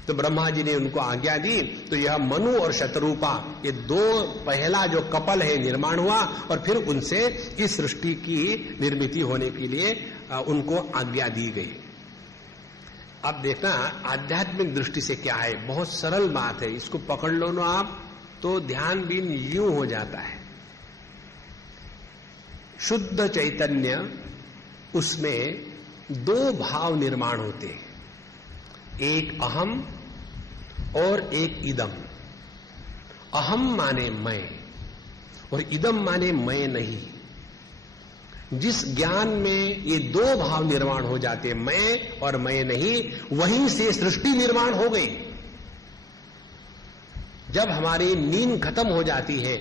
तो ब्रह्मा जी ने उनको आज्ञा दी। तो यह मनु और शतरूपा, ये दो पहला जो कपल है निर्माण हुआ, और फिर उनसे इस सृष्टि की निर्मिति होने के लिए उनको आज्ञा दी गई। अब देखना आध्यात्मिक दृष्टि से क्या है, बहुत सरल बात है, इसको पकड़ लो ना आप तो ध्यान भी यूं हो जाता है। शुद्ध चैतन्य, उसमें दो भाव निर्माण होते हैं, एक अहम और एक इदम। अहम माने मैं और इदम माने मैं नहीं। जिस ज्ञान में ये दो भाव निर्माण हो जाते, मैं और मैं नहीं, वहीं से सृष्टि निर्माण हो गई। जब हमारी नींद खत्म हो जाती है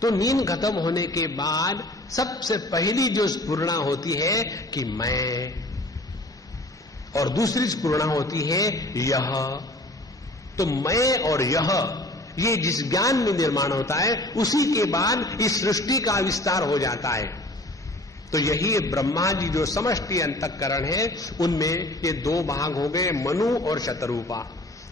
तो नींद खत्म होने के बाद सबसे पहली जो स्फुरणा होती है कि मैं, और दूसरी स्फुरणा होती है यह। तो मैं और यह, ये जिस ज्ञान में निर्माण होता है, उसी के बाद इस सृष्टि का विस्तार हो जाता है। तो यही ब्रह्मा जी जो समष्टि अंतःकरण है, उनमें ये दो भाग हो गए, मनु और शतरूपा।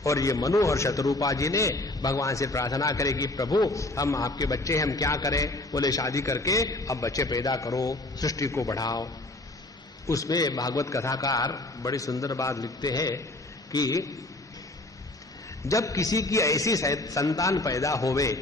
और ये मनु और शतरूपा जी ने भगवान से प्रार्थना करे कि प्रभु हम आपके बच्चे, हम क्या करें? बोले शादी करके अब बच्चे पैदा करो, सृष्टि को बढ़ाओ। उसमें भागवत कथाकार बड़ी सुंदर बात लिखते हैं कि जब किसी की ऐसी संतान पैदा होवे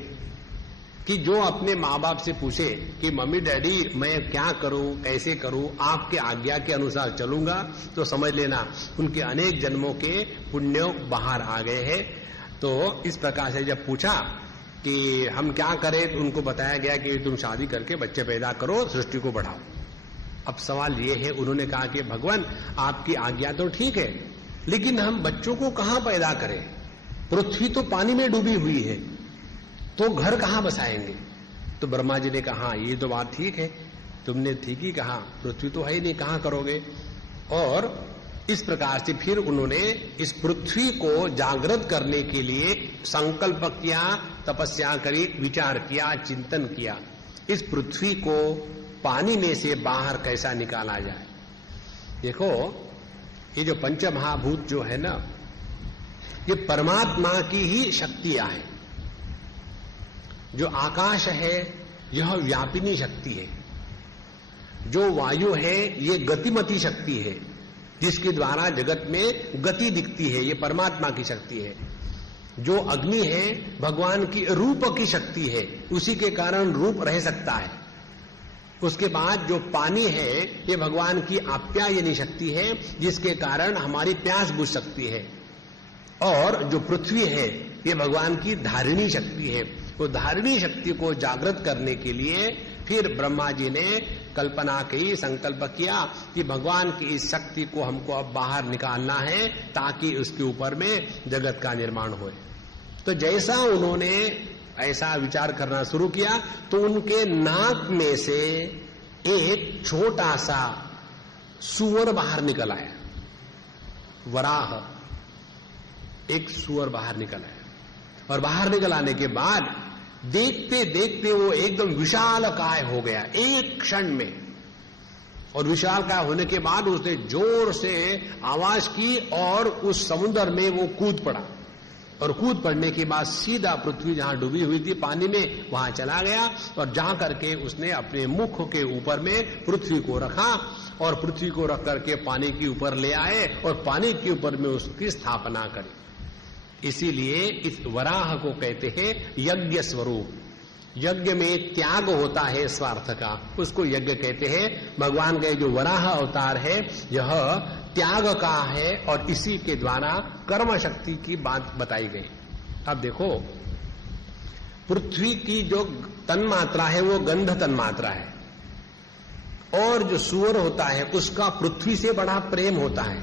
कि जो अपने माँ बाप से पूछे कि मम्मी डैडी मैं क्या करूं, कैसे करूं, आपके आज्ञा के अनुसार चलूंगा, तो समझ लेना उनके अनेक जन्मों के पुण्य बाहर आ गए हैं। तो इस प्रकार से जब पूछा कि हम क्या करें, तो उनको बताया गया कि तुम शादी करके बच्चे पैदा करो, सृष्टि को बढ़ाओ। अब सवाल ये है, उन्होंने कहा कि भगवान आपकी आज्ञा तो ठीक है, लेकिन हम बच्चों को कहां पैदा करें? पृथ्वी तो पानी में डूबी हुई है, तो घर कहां बसाएंगे? तो ब्रह्मा जी ने कहा ये तो बात ठीक है, तुमने ठीक ही कहा, पृथ्वी तो है ही नहीं, कहां करोगे? और इस प्रकार से फिर उन्होंने इस पृथ्वी को जागृत करने के लिए संकल्प किया, तपस्या करी, विचार किया, चिंतन किया, इस पृथ्वी को पानी में से बाहर कैसा निकाला जाए। देखो ये जो पंचमहाभूत जो है ना, ये परमात्मा की ही शक्तियां हैं। जो आकाश है यह व्यापिनी शक्ति है, जो वायु है ये गतिमती शक्ति है, जिसके द्वारा जगत में गति दिखती है, ये परमात्मा की शक्ति है। जो अग्नि है भगवान की रूप की शक्ति है, उसी के कारण रूप रह सकता है। उसके बाद जो पानी है ये भगवान की आप्यायनी शक्ति है, जिसके कारण हमारी प्यास बुझ सकती है। और जो पृथ्वी है ये भगवान की धारिणी शक्ति है। तो धारिणी शक्ति को जागृत करने के लिए फिर ब्रह्मा जी ने कल्पना की, संकल्प किया कि भगवान की इस शक्ति को हमको अब बाहर निकालना है, ताकि उसके ऊपर में जगत का निर्माण होए। तो जैसा उन्होंने ऐसा विचार करना शुरू किया, तो उनके नाक में से एक छोटा सा सूअर बाहर निकल आया, वराह, एक सूअर बाहर निकल आया। और बाहर निकल आने के बाद देखते देखते वो एकदम विशालकाय हो गया एक क्षण में। और विशालकाय होने के बाद उसने जोर से आवाज की और उस समुद्र में वो कूद पड़ा। और कूद पड़ने के बाद सीधा पृथ्वी जहां डूबी हुई थी पानी में, वहां चला गया। और जहां करके उसने अपने मुख के ऊपर में पृथ्वी को रखा, और पृथ्वी को रख करके पानी के ऊपर ले आए, और पानी के ऊपर में उसकी स्थापना करी। इसीलिए इस वराह को कहते हैं यज्ञ स्वरूप। यज्ञ में त्याग होता है स्वार्थ का, उसको यज्ञ कहते हैं। भगवान का जो वराह अवतार है यह त्याग का है, और इसी के द्वारा कर्म शक्ति की बात बताई गई। अब देखो पृथ्वी की जो तन्मात्रा है वो गंध तन्मात्रा है, और जो सूअर होता है उसका पृथ्वी से बड़ा प्रेम होता है,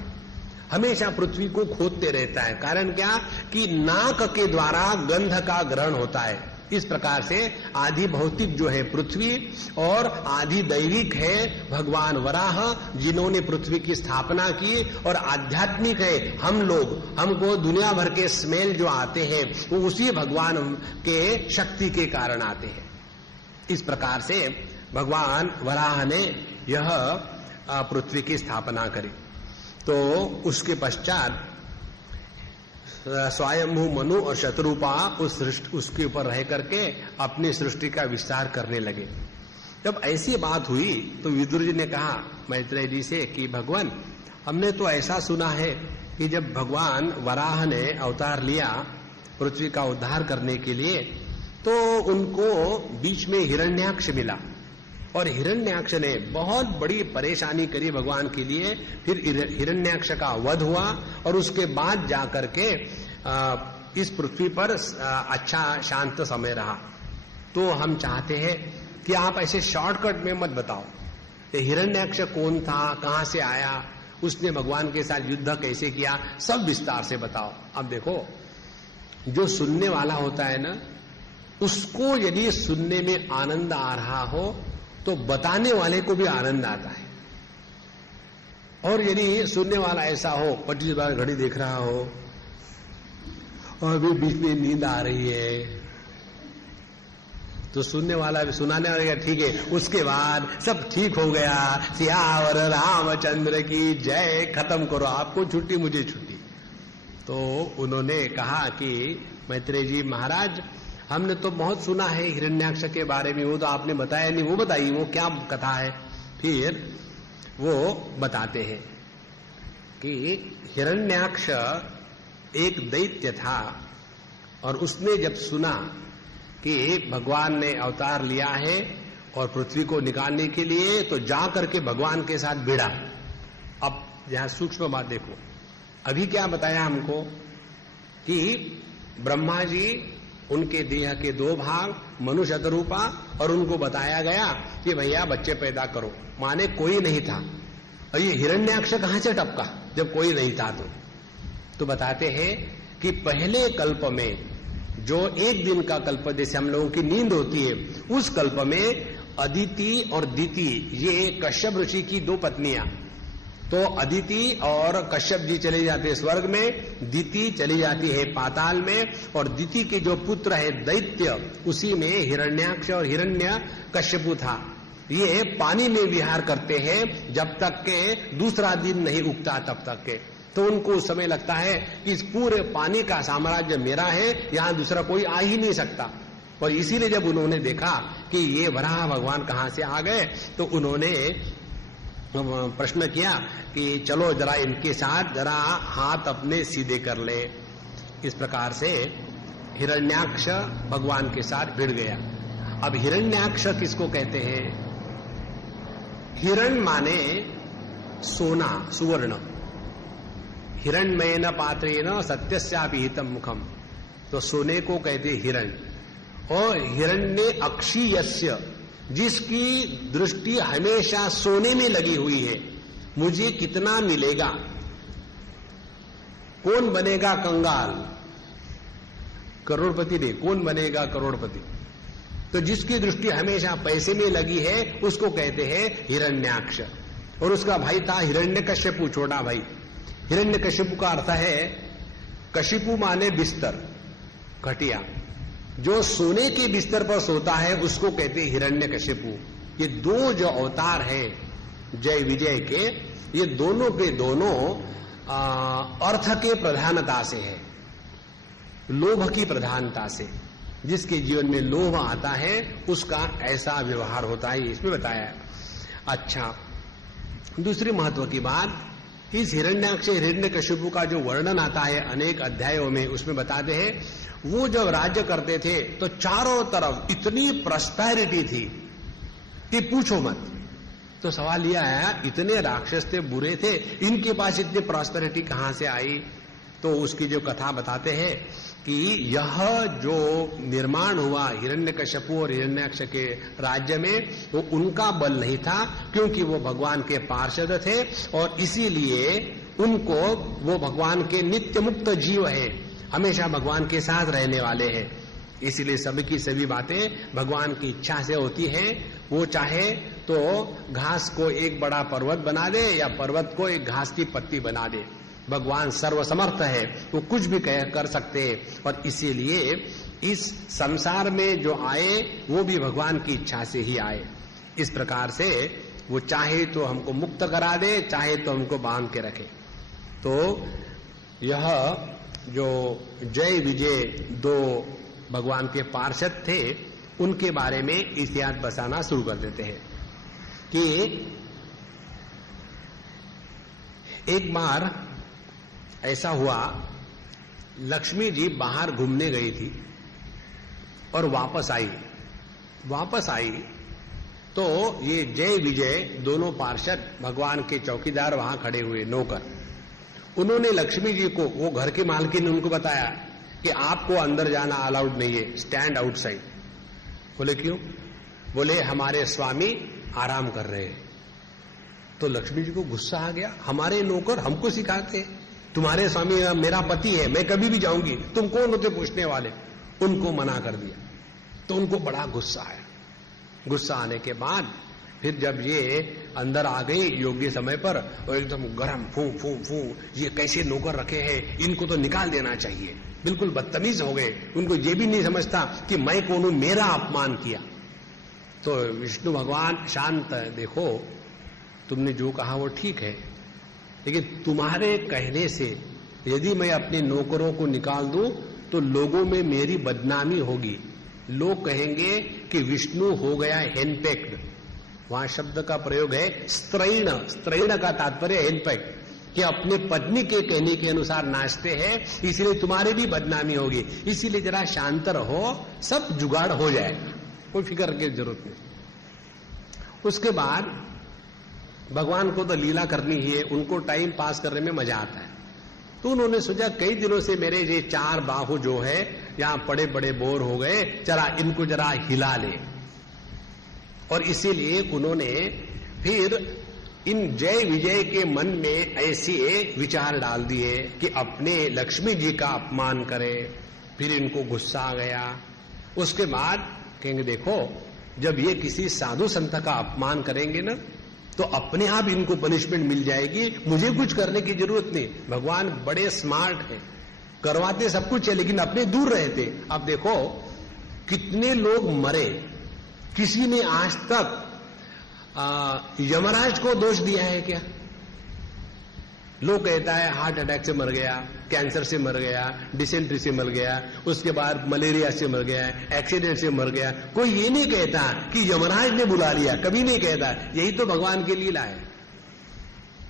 हमेशा पृथ्वी को खोदते रहता है। कारण क्या कि नाक के द्वारा गंध का ग्रहण होता है। इस प्रकार से आधि भौतिक जो है पृथ्वी, और आधि दैविक है भगवान वराह, जिन्होंने पृथ्वी की स्थापना की। और आध्यात्मिक है हम लोग, हमको दुनिया भर के स्मेल जो आते हैं वो उसी भगवान के शक्ति के कारण आते हैं। इस प्रकार से भगवान वराह ने यह पृथ्वी की स्थापना करी। तो उसके पश्चात स्वयंभू मनु और शत्रुपा उसके ऊपर रह करके अपनी सृष्टि का विस्तार करने लगे। जब ऐसी बात हुई तो विदुर जी ने कहा मैत्रेय जी से कि भगवान, हमने तो ऐसा सुना है कि जब भगवान वराह ने अवतार लिया पृथ्वी का उद्धार करने के लिए, तो उनको बीच में हिरण्याक्ष मिला और हिरण्याक्ष ने बहुत बड़ी परेशानी करी भगवान के लिए। फिर हिरण्याक्ष का वध हुआ और उसके बाद जाकर के इस पृथ्वी पर अच्छा शांत समय रहा। तो हम चाहते हैं कि आप ऐसे शॉर्टकट में मत बताओ, हिरण्याक्ष कौन था, कहां से आया, उसने भगवान के साथ युद्ध कैसे किया, सब विस्तार से बताओ। अब देखो, जो सुनने वाला होता है ना, उसको यदि सुनने में आनंद आ रहा हो तो बताने वाले को भी आनंद आता है। और यदि सुनने वाला ऐसा हो 25 बार घड़ी देख रहा हो और अभी बीच में नींद आ रही है, तो सुनने वाला भी, सुनाने वाला ठीक है, उसके बाद सब ठीक हो गया, सियावर रामचंद्र की जय, खत्म करो, आपको छुट्टी मुझे छुट्टी। तो उन्होंने कहा कि मैत्रेय जी महाराज, हमने तो बहुत सुना है हिरण्याक्ष के बारे में, वो तो आपने बताया नहीं, वो बताइए वो क्या कथा है। फिर वो बताते हैं कि हिरण्याक्ष एक दैत्य था और उसने जब सुना कि भगवान ने अवतार लिया है और पृथ्वी को निकालने के लिए, तो जा करके भगवान के साथ भिड़ा। अब यहां सूक्ष्म बात देखो, अभी क्या बताया हमको कि ब्रह्मा जी, उनके देह के 2 भाग, मनुष्य शतरूपा, और उनको बताया गया कि भैया बच्चे पैदा करो, माने कोई नहीं था। और ये हिरण्याक्ष कहां से टपका जब कोई नहीं था? तो बताते हैं कि पहले कल्प में, जो एक दिन का कल्प जैसे हम लोगों की नींद होती है, उस कल्प में अदिति और दिति, ये कश्यप ऋषि की 2 पत्नियां, तो अदिति और कश्यप जी चले जाते हैं स्वर्ग में, दिति चली जाती है पाताल में, और दिति के जो पुत्र है दैत्य, उसी में हिरण्याक्ष और हिरण्य कश्यपु था। ये पानी में विहार करते हैं जब तक के दूसरा दिन नहीं उगता तब तक के। तो उनको उस समय लगता है कि इस पूरे पानी का साम्राज्य मेरा है, यहां दूसरा कोई आ ही नहीं सकता। और इसीलिए जब उन्होंने देखा कि ये वराह भगवान कहां से आ गए, तो उन्होंने प्रश्न किया कि चलो जरा इनके साथ जरा हाथ अपने सीधे कर ले। इस प्रकार से हिरण्याक्ष भगवान के साथ भिड़ गया। अब हिरण्याक्ष किसको कहते हैं? हिरण माने सोना, सुवर्ण। हिरण्मयेन पात्रेण सत्यस्यापि हितम मुखम, तो सोने को कहते हिरण। और हिरण्य अक्षीयस्य, जिसकी दृष्टि हमेशा सोने में लगी हुई है, मुझे कितना मिलेगा। कौन बनेगा कंगाल? करोड़पति नहीं, कौन बनेगा करोड़पति? तो जिसकी दृष्टि हमेशा पैसे में लगी है उसको कहते हैं हिरण्याक्ष। और उसका भाई था हिरण्यकश्यपु, छोटा भाई। हिरण्यकश्यपु का अर्थ है, कशिपु माने बिस्तर, खटिया। जो सोने के बिस्तर पर सोता है उसको कहते हैं हिरण्यकशिपु। ये 2 जो अवतार है जय विजय के, ये दोनों के दोनों अर्थ के प्रधानता से है, लोभ की प्रधानता से। जिसके जीवन में लोभ आता है उसका ऐसा व्यवहार होता है, इसमें बताया है। अच्छा, दूसरी महत्व की बात, इस हिरण्याक्ष हिरण्यकशिपु का जो वर्णन आता है अनेक अध्यायों में, उसमें बताते हैं वो जब राज्य करते थे तो चारों तरफ इतनी प्रॉस्पेरिटी थी कि पूछो मत। तो सवाल यह आया, इतने राक्षस थे, बुरे थे, इनके पास इतनी प्रॉस्पेरिटी कहां से आई? तो उसकी जो कथा बताते हैं कि यह जो निर्माण हुआ हिरण्यकशिपु और हिरण्याक्ष के राज्य में, वो उनका बल नहीं था, क्योंकि वो भगवान के पार्षद थे और इसीलिए उनको, वो भगवान के नित्य मुक्त जीव है, हमेशा भगवान के साथ रहने वाले हैं। इसीलिए सभी की सभी बातें भगवान की इच्छा से होती है। वो चाहे तो घास को एक बड़ा पर्वत बना दे या पर्वत को एक घास की पत्ती बना दे, भगवान सर्वसमर्थ है, वो कुछ भी कर सकते हैं। और इसीलिए इस संसार में जो आए वो भी भगवान की इच्छा से ही आए। इस प्रकार से वो चाहे तो हमको मुक्त करा दे, चाहे तो हमको बांध के रखे। तो यह जो जय विजय दो भगवान के पार्षद थे उनके बारे में इतिहास बताना शुरू कर देते हैं कि एक बार ऐसा हुआ, लक्ष्मी जी बाहर घूमने गई थी और वापस आई तो ये जय विजय दोनों पार्षद भगवान के चौकीदार वहां खड़े हुए नौकर, उन्होंने लक्ष्मी जी को, वो घर के मालकिन ने उनको बताया कि आपको अंदर जाना अलाउड नहीं है, स्टैंड आउटसाइड। बोले क्यों? बोले हमारे स्वामी आराम कर रहे हैं। तो लक्ष्मी जी को गुस्सा आ गया, हमारे नौकर हमको सिखाते, तुम्हारे स्वामी मेरा पति है, मैं कभी भी जाऊंगी, तुम कौन होते पूछने वाले? उनको मना कर दिया। तो उनको बड़ा गुस्सा आया। गुस्सा आने के बाद फिर जब ये अंदर आ गई योग्य समय पर और एकदम गरम फू फू फू, ये कैसे नौकर रखे हैं, इनको तो निकाल देना चाहिए, बिल्कुल बदतमीज हो गए। उनको ये भी नहीं समझता कि मैं कौन हूं, मेरा अपमान किया। तो विष्णु भगवान शांत, देखो तुमने जो कहा वो ठीक है, लेकिन तुम्हारे कहने से यदि मैं अपने नौकरों को निकाल दूं तो लोगों में मेरी बदनामी होगी। लोग कहेंगे कि विष्णु हो गया हेनपेक्ड। वहां शब्द का प्रयोग है स्त्रैण। स्त्रैण का तात्पर्य हेनपेक्ड, कि अपने पत्नी के कहने के अनुसार नाचते हैं, इसलिए तुम्हारी भी बदनामी होगी। इसीलिए जरा शांत रहो, सब जुगाड़ हो जाएगा, कोई फिक्र की जरूरत नहीं। उसके बाद भगवान को तो लीला करनी ही है, उनको टाइम पास करने में मजा आता है। तो उन्होंने सोचा कई दिनों से मेरे ये चार बाहु जो है यहां पड़े बड़े बोर हो गए, जरा इनको जरा हिला ले। और इसीलिए उन्होंने फिर इन जय विजय के मन में ऐसे विचार डाल दिए कि अपने लक्ष्मी जी का अपमान करे। फिर इनको गुस्सा आ गया। उसके बाद कहेंगे देखो, जब ये किसी साधु संत का अपमान करेंगे ना तो अपने आप इनको पनिशमेंट मिल जाएगी, मुझे कुछ करने की जरूरत नहीं। भगवान बड़े स्मार्ट हैं, करवाते सब कुछ है लेकिन अपने दूर रहते। अब देखो कितने लोग मरे, किसी ने आज तक यमराज को दोष दिया है क्या? लोग कहता है हार्ट अटैक से मर गया, कैंसर से मर गया, डिसेंट्री से मर गया, उसके बाद मलेरिया से मर गया, एक्सीडेंट से मर गया। कोई ये नहीं कहता कि यमराज ने बुला लिया, कभी नहीं कहता। यही तो भगवान की लीला है।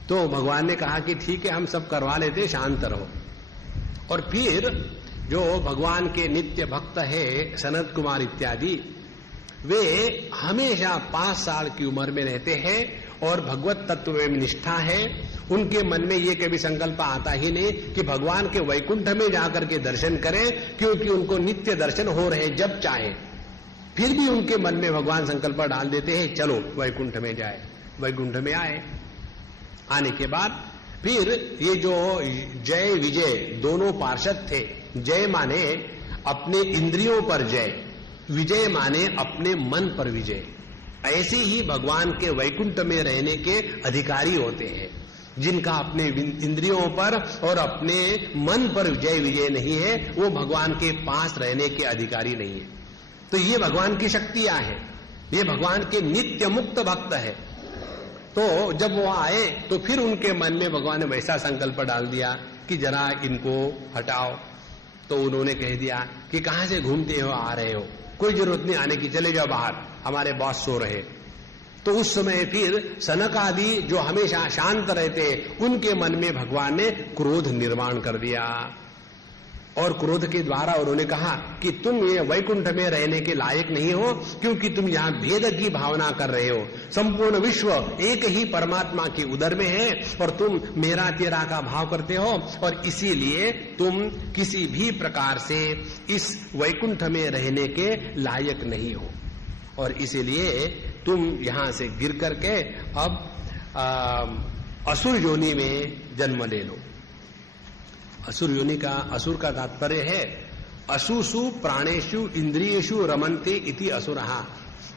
तो भगवान ने कहा कि ठीक है हम सब करवा लेते, शांत रहो। और फिर जो भगवान के नित्य भक्त है सनत कुमार इत्यादि, वे हमेशा 5 साल की उम्र में रहते हैं और भगवत तत्व में निष्ठा है। उनके मन में ये कभी संकल्प आता ही नहीं कि भगवान के वैकुंठ में जाकर के दर्शन करें, क्योंकि उनको नित्य दर्शन हो रहे जब चाहे। फिर भी उनके मन में भगवान संकल्प डाल देते हैं चलो वैकुंठ में जाए। वैकुंठ में आए। आने के बाद फिर ये जो जय विजय दोनों पार्षद थे, जय माने अपने इंद्रियों पर जय, विजय माने अपने मन पर विजय। ऐसे ही भगवान के वैकुंठ में रहने के अधिकारी होते हैं, जिनका अपने इंद्रियों पर और अपने मन पर जय विजय नहीं है, वो भगवान के पास रहने के अधिकारी नहीं है। तो ये भगवान की शक्तियां हैं, ये भगवान के नित्य मुक्त भक्त है। तो जब वो आए तो फिर उनके मन में भगवान ने वैसा संकल्प डाल दिया कि जरा इनको हटाओ। तो उन्होंने कह दिया कि कहां से घूमते हो, आ रहे हो, कोई जरूरत नहीं आने की, चले जाओ बाहर, हमारे बॉस सो रहे। तो उस समय फिर सनक आदि जो हमेशा शांत रहते, उनके मन में भगवान ने क्रोध निर्माण कर दिया। और क्रोध के द्वारा उन्होंने कहा कि तुम ये वैकुंठ में रहने के लायक नहीं हो, क्योंकि तुम यहां भेद की भावना कर रहे हो। संपूर्ण विश्व एक ही परमात्मा के उदर में है और तुम मेरा तेरा का भाव करते हो, और इसीलिए तुम किसी भी प्रकार से इस वैकुंठ में रहने के लायक नहीं हो, और इसीलिए तुम यहां से गिर करके अब असुर योनि में जन्म ले लो। असुर योनि का, असुर का तात्पर्य है असुसु प्राणेषु इंद्रियेषु रमन्ते इति असुरः।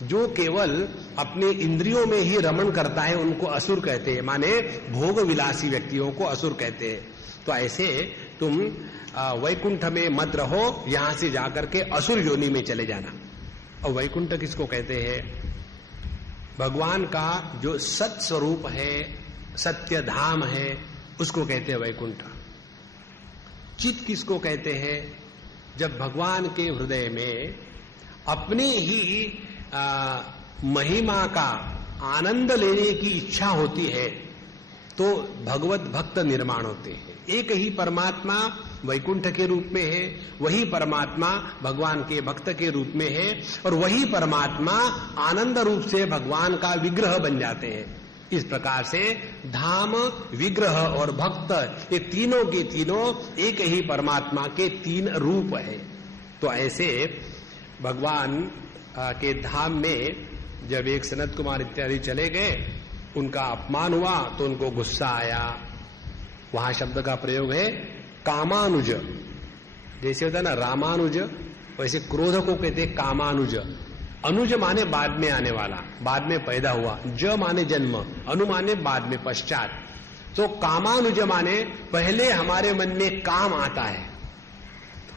जो केवल अपने इंद्रियों में ही रमण करता है उनको असुर कहते हैं, माने भोग विलासी व्यक्तियों को असुर कहते हैं। तो ऐसे तुम वैकुंठ में मत रहो, यहां से जाकर के असुर योनि में चले जाना। और वैकुंठ किसको कहते हैं? भगवान का जो सत स्वरूप है, सत्य धाम है, उसको कहते हैं वैकुंठ। चित किसको कहते हैं? जब भगवान के हृदय में अपनी ही महिमा का आनंद लेने की इच्छा होती है तो भगवत भक्त निर्माण होते हैं। एक ही परमात्मा वैकुंठ के रूप में है, वही परमात्मा भगवान के भक्त के रूप में है, और वही परमात्मा आनंद रूप से भगवान का विग्रह बन जाते हैं। इस प्रकार से धाम, विग्रह और भक्त, ये तीनों के तीनों एक ही परमात्मा के तीन रूप है। तो ऐसे भगवान के धाम में जब एक सनत कुमार इत्यादि चले गए, उनका अपमान हुआ तो उनको गुस्सा आया। वहां शब्द का प्रयोग है कामानुज। जैसे होता है ना रामानुज, वैसे क्रोध को कहते हैं कामानुज। अनुज माने बाद में आने वाला, बाद में पैदा हुआ। ज माने जन्म, अनु माने बाद में, पश्चात। तो कामानुज माने पहले हमारे मन में काम आता है,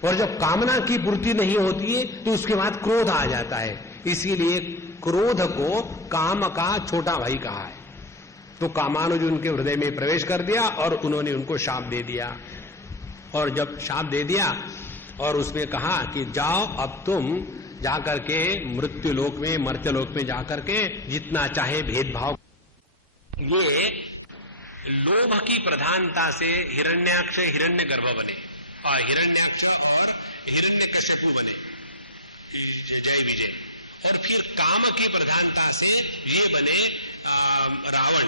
और जब कामना की पूर्ति नहीं होती है तो उसके बाद क्रोध आ जाता है। इसीलिए क्रोध को काम का छोटा भाई कहा है। तो कामानुज उनके हृदय में प्रवेश कर दिया और उन्होंने उनको शाप दे दिया। और जब शाप दे दिया और उसमें कहा कि जाओ अब तुम जाकर के मृत्यु लोक में, मर्त्य लोक में जाकर के जितना चाहे भेदभाव। ये लोभ की प्रधानता से हिरण्याक्ष हिरण्यगर्भ बने, और हिरण्याक्ष और हिरण्यकश्यपु बने, जय विजय। और फिर काम की प्रधानता से ये बने रावण,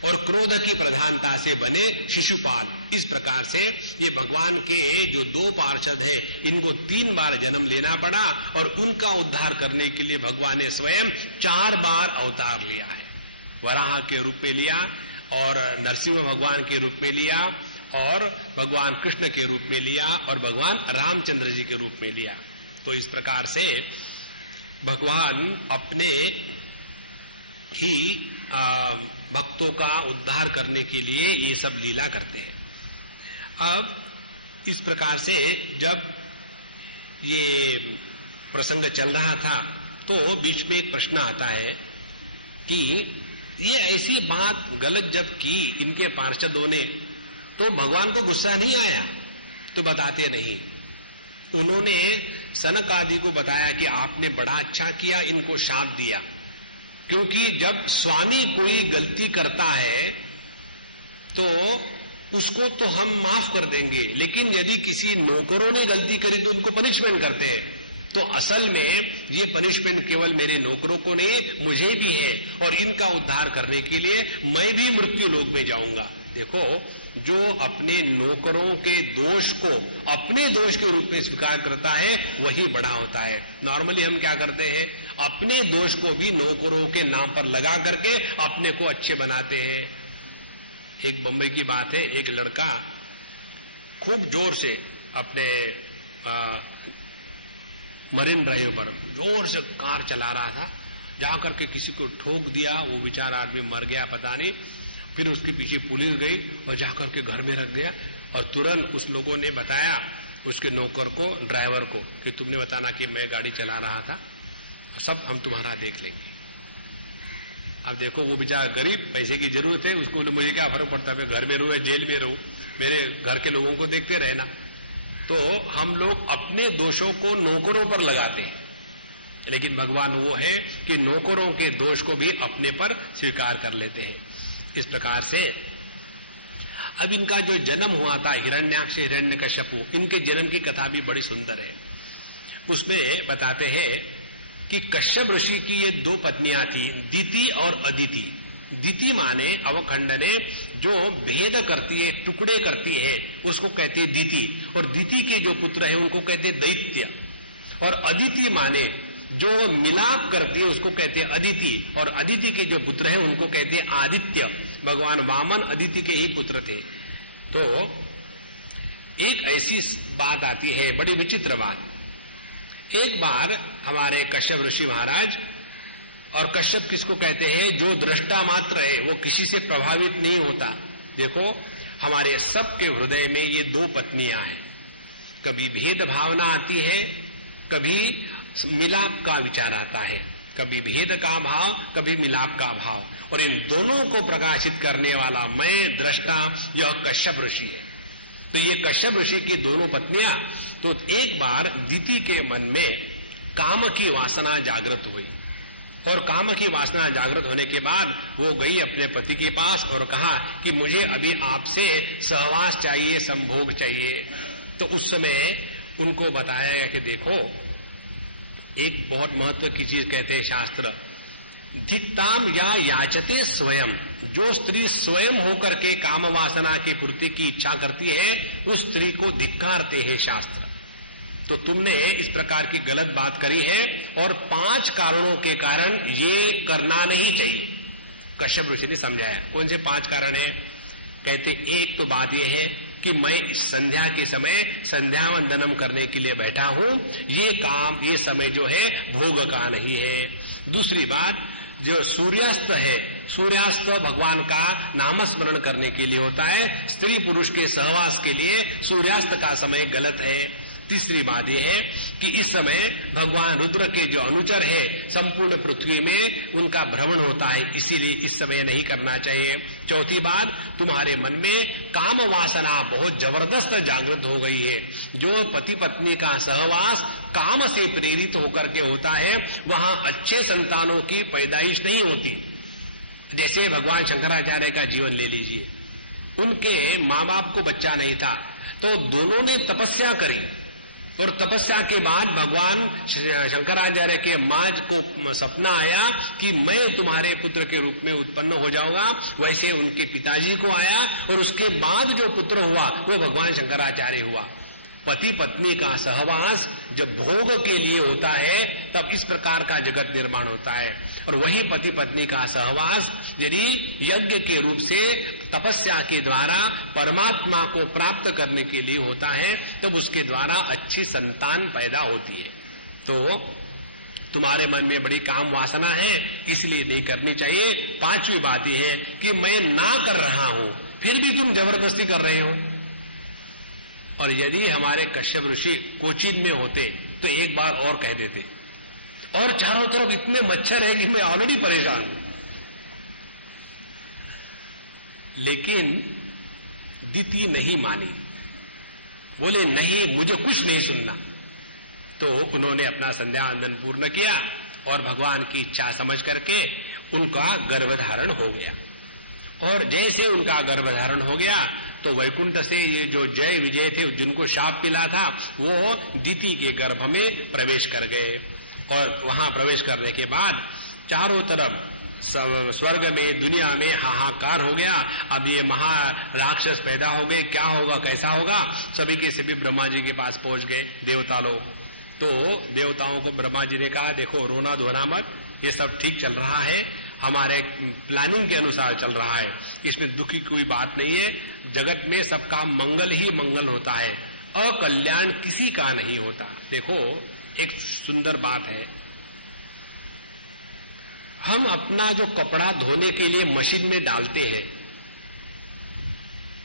और क्रोध की प्रधानता से बने शिशुपाल। इस प्रकार से ये भगवान के जो दो पार्षद हैं, इनको 3 बार जन्म लेना पड़ा, और उनका उद्धार करने के लिए भगवान ने स्वयं 4 बार अवतार लिया है। वराह के रूप में लिया, और नरसिंह भगवान के रूप में लिया, और भगवान कृष्ण के रूप में लिया, और भगवान रामचंद्र जी के रूप में लिया। तो इस प्रकार से भगवान अपने ही भक्तों का उद्धार करने के लिए ये सब लीला करते हैं। अब इस प्रकार से जब ये प्रसंग चल रहा था तो बीच में एक प्रश्न आता है कि ये ऐसी बात गलत जब की इनके पार्षदों ने, तो भगवान को गुस्सा नहीं आया? तो बताते नहीं। उन्होंने सनक आदि को बताया कि आपने बड़ा अच्छा किया, इनको शाप दिया, क्योंकि जब स्वामी कोई गलती करता है तो उसको तो हम माफ कर देंगे, लेकिन यदि किसी नौकरों ने गलती करी तो उनको पनिशमेंट करते हैं। तो असल में ये पनिशमेंट केवल मेरे नौकरों को नहीं, मुझे भी है, और इनका उद्धार करने के लिए मैं भी मृत्यु लोक में जाऊंगा। देखो, जो अपने नौकरों के दोष को अपने दोष के रूप में स्वीकार करता है वही बड़ा होता है। नॉर्मली हम क्या करते हैं, अपने दोष को भी नौकरों के नाम पर लगा करके अपने को अच्छे बनाते हैं। एक बम्बई की बात है, एक लड़का खूब जोर से अपने मरीन ड्राइव पर जोर से कार चला रहा था, जाकर के किसी को ठोक दिया, वो बेचारा आदमी मर गया पता नहीं। फिर उसके पीछे पुलिस गई और जाकर के घर में रख दिया, और तुरंत उस लोगों ने बताया उसके नौकर को, ड्राइवर को, कि तुमने बताना कि मैं गाड़ी चला रहा था, सब हम तुम्हारा देख लेंगे। अब देखो, वो बेचारा गरीब, पैसे की जरूरत है, उसको मुझे क्या फर्क पड़ता है, मैं घर में रहूं या जेल में रहूं, मेरे घर के लोगों को देखते रहना। तो हम लोग अपने दोषों को नौकरों पर लगाते हैं, लेकिन भगवान वो है कि नौकरों के दोष को भी अपने पर स्वीकार कर लेते हैं। इस प्रकार से अब इनका जो जन्म हुआ था हिरण्याक्ष हिरण्यकश्यपु, इनके जन्म की कथा भी बड़ी सुंदर है। उसमें बताते हैं कि कश्यप ऋषि की ये 2 पत्नियां थी, दिति और अदिति। दिति माने अवखंडने, जो भेद करती है, टुकड़े करती है, उसको कहते हैं दिति, और दिति के जो पुत्र है उनको कहते हैं दैत्य। और अदिति माने जो मिलाप करती है उसको कहते हैं अदिति, और अदिति के जो पुत्र हैं उनको कहते हैं आदित्य। भगवान वामन अदिति के ही पुत्र थे। तो एक ऐसी बात आती है, बड़ी विचित्र बात। एक बार हमारे कश्यप ऋषि महाराज, और कश्यप किसको कहते हैं, जो दृष्टा मात्र है, वो किसी से प्रभावित नहीं होता। देखो, हमारे सबके हृदय में ये 2 पत्नियां हैं। कभी भेद भावना आती है, कभी मिलाप का विचार आता है, कभी भेद का भाव, कभी मिलाप का भाव, और इन दोनों को प्रकाशित करने वाला मैं दृष्टा, यह कश्यप ऋषि है। तो ये कश्यप ऋषि की दोनों पत्नियां, तो एक बार दिति के मन में काम की वासना जागृत हुई और काम की वासना जागृत होने के बाद वो गई अपने पति के पास और कहा कि मुझे अभी आपसे सहवास चाहिए, संभोग चाहिए। तो उस समय उनको बताया गया कि देखो, एक बहुत महत्व की चीज कहते हैं शास्त्र, धिक्ताम या याचते स्वयं, जो स्त्री स्वयं होकर के काम वासना की पूर्ति की इच्छा करती है उस स्त्री को धिक्कारते हैं शास्त्र। तो तुमने इस प्रकार की गलत बात करी है और 5 कारणों के कारण ये करना नहीं चाहिए। कश्यप ऋषि ने समझाया। कौन से 5 कारण है? कहते एक तो बात यह है कि मैं इस संध्या के समय संध्या वंदनम करने के लिए बैठा हूं, ये काम, ये समय जो है भोग का नहीं है। दूसरी बात, जो सूर्यास्त है, सूर्यास्त भगवान का नामस्मरण करने के लिए होता है, स्त्री पुरुष के सहवास के लिए सूर्यास्त का समय गलत है। तीसरी बात यह है कि इस समय भगवान रुद्र के जो अनुचर है संपूर्ण पृथ्वी में उनका भ्रमण होता है, इसीलिए इस समय नहीं करना चाहिए। चौथी बात, तुम्हारे मन में काम वासना बहुत जबरदस्त जागृत हो गई है। जो पति पत्नी का सहवास काम से प्रेरित होकर के होता है वहां अच्छे संतानों की पैदाइश नहीं होती। जैसे भगवान शंकराचार्य का जीवन ले लीजिए, उनके माँ बाप को बच्चा नहीं था तो दोनों ने तपस्या करी और तपस्या के बाद भगवान शंकराचार्य के माँ को सपना आया कि मैं तुम्हारे पुत्र के रूप में उत्पन्न हो जाऊंगा। वैसे उनके पिताजी को आया और उसके बाद जो पुत्र हुआ वो भगवान शंकराचार्य हुआ। पति पत्नी का सहवास जब भोग के लिए होता है तब इस प्रकार का जगत निर्माण होता है, और वही पति पत्नी का सहवास यदि यज्ञ के रूप से तपस्या के द्वारा परमात्मा को प्राप्त करने के लिए होता है तब उसके द्वारा अच्छी संतान पैदा होती है। तो तुम्हारे मन में बड़ी काम वासना है इसलिए नहीं करनी चाहिए। 5वीं बात यह है कि मैं ना कर रहा हूं फिर भी तुम जबरदस्ती कर रहे हो। और यदि हमारे कश्यप ऋषि कोचीन में होते तो एक बार और कह देते, और चारों तरफ इतने मच्छर है कि मैं ऑलरेडी परेशान हूं। लेकिन दिति नहीं मानी, बोले नहीं, मुझे कुछ नहीं सुनना। तो उन्होंने अपना संध्या वंदन पूर्ण किया और भगवान की इच्छा समझ करके उनका गर्भधारण हो गया। और जैसे उनका गर्भधारण हो गया तो वैकुंठ से ये जो जय विजय थे जिनको शाप मिला था वो दिति के गर्भ में प्रवेश कर गए। और वहां प्रवेश करने के बाद चारों तरफ स्वर्ग में, दुनिया में हाहाकार हो गया। अब ये महाराक्षस पैदा हो गए, क्या होगा, कैसा होगा। सभी के सभी ब्रह्मा जी के पास पहुंच गए देवता लोग। तो देवताओं को ब्रह्मा जी ने कहा, देखो रोना धोना मत, ये सब ठीक चल रहा है, हमारे प्लानिंग के अनुसार चल रहा है, इसमें दुख की कोई बात नहीं है। जगत में सबका मंगल ही मंगल होता है, अकल्याण किसी का नहीं होता। देखो एक सुंदर बात है, हम अपना जो कपड़ा धोने के लिए मशीन में डालते हैं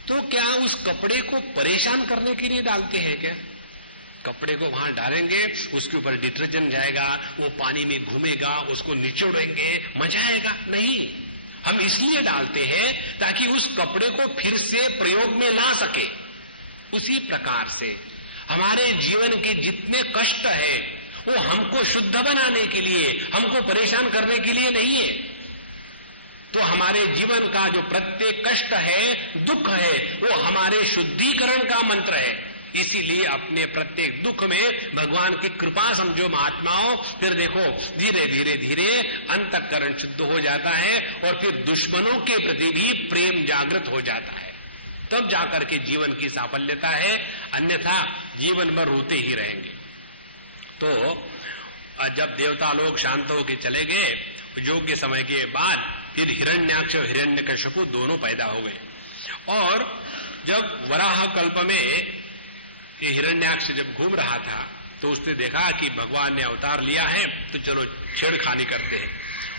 तो क्या उस कपड़े को परेशान करने के लिए डालते हैं क्या? कपड़े को वहां डालेंगे, उसके ऊपर डिटर्जेंट जाएगा, वो पानी में घूमेगा, उसको निचोड़ेंगे, मजा आएगा? नहीं, हम इसलिए डालते हैं ताकि उस कपड़े को फिर से प्रयोग में ला सके। उसी प्रकार से हमारे जीवन के जितने कष्ट है वो हमको शुद्ध बनाने के लिए, हमको परेशान करने के लिए नहीं है। तो हमारे जीवन का जो प्रत्येक कष्ट है, दुख है, वो हमारे शुद्धिकरण का मंत्र है। इसीलिए अपने प्रत्येक दुख में भगवान की कृपा समझो महात्माओं, फिर देखो धीरे धीरे धीरे अंतःकरण शुद्ध हो जाता है और फिर दुश्मनों के प्रति भी प्रेम जागृत हो जाता है, तब जाकर के जीवन की साफल्यता है, अन्यथा जीवन भर रोते ही रहेंगे। तो जब देवता लोग शांत होकर चले गए, योग्य समय के बाद फिर हिरण्याक्ष और हिरण्यकशिपु दोनों पैदा हो गए। और जब वराह कल्प में ये हिरण्याक्ष जब घूम रहा था तो उसने देखा कि भगवान ने अवतार लिया है तो चलो छेड़खानी करते हैं।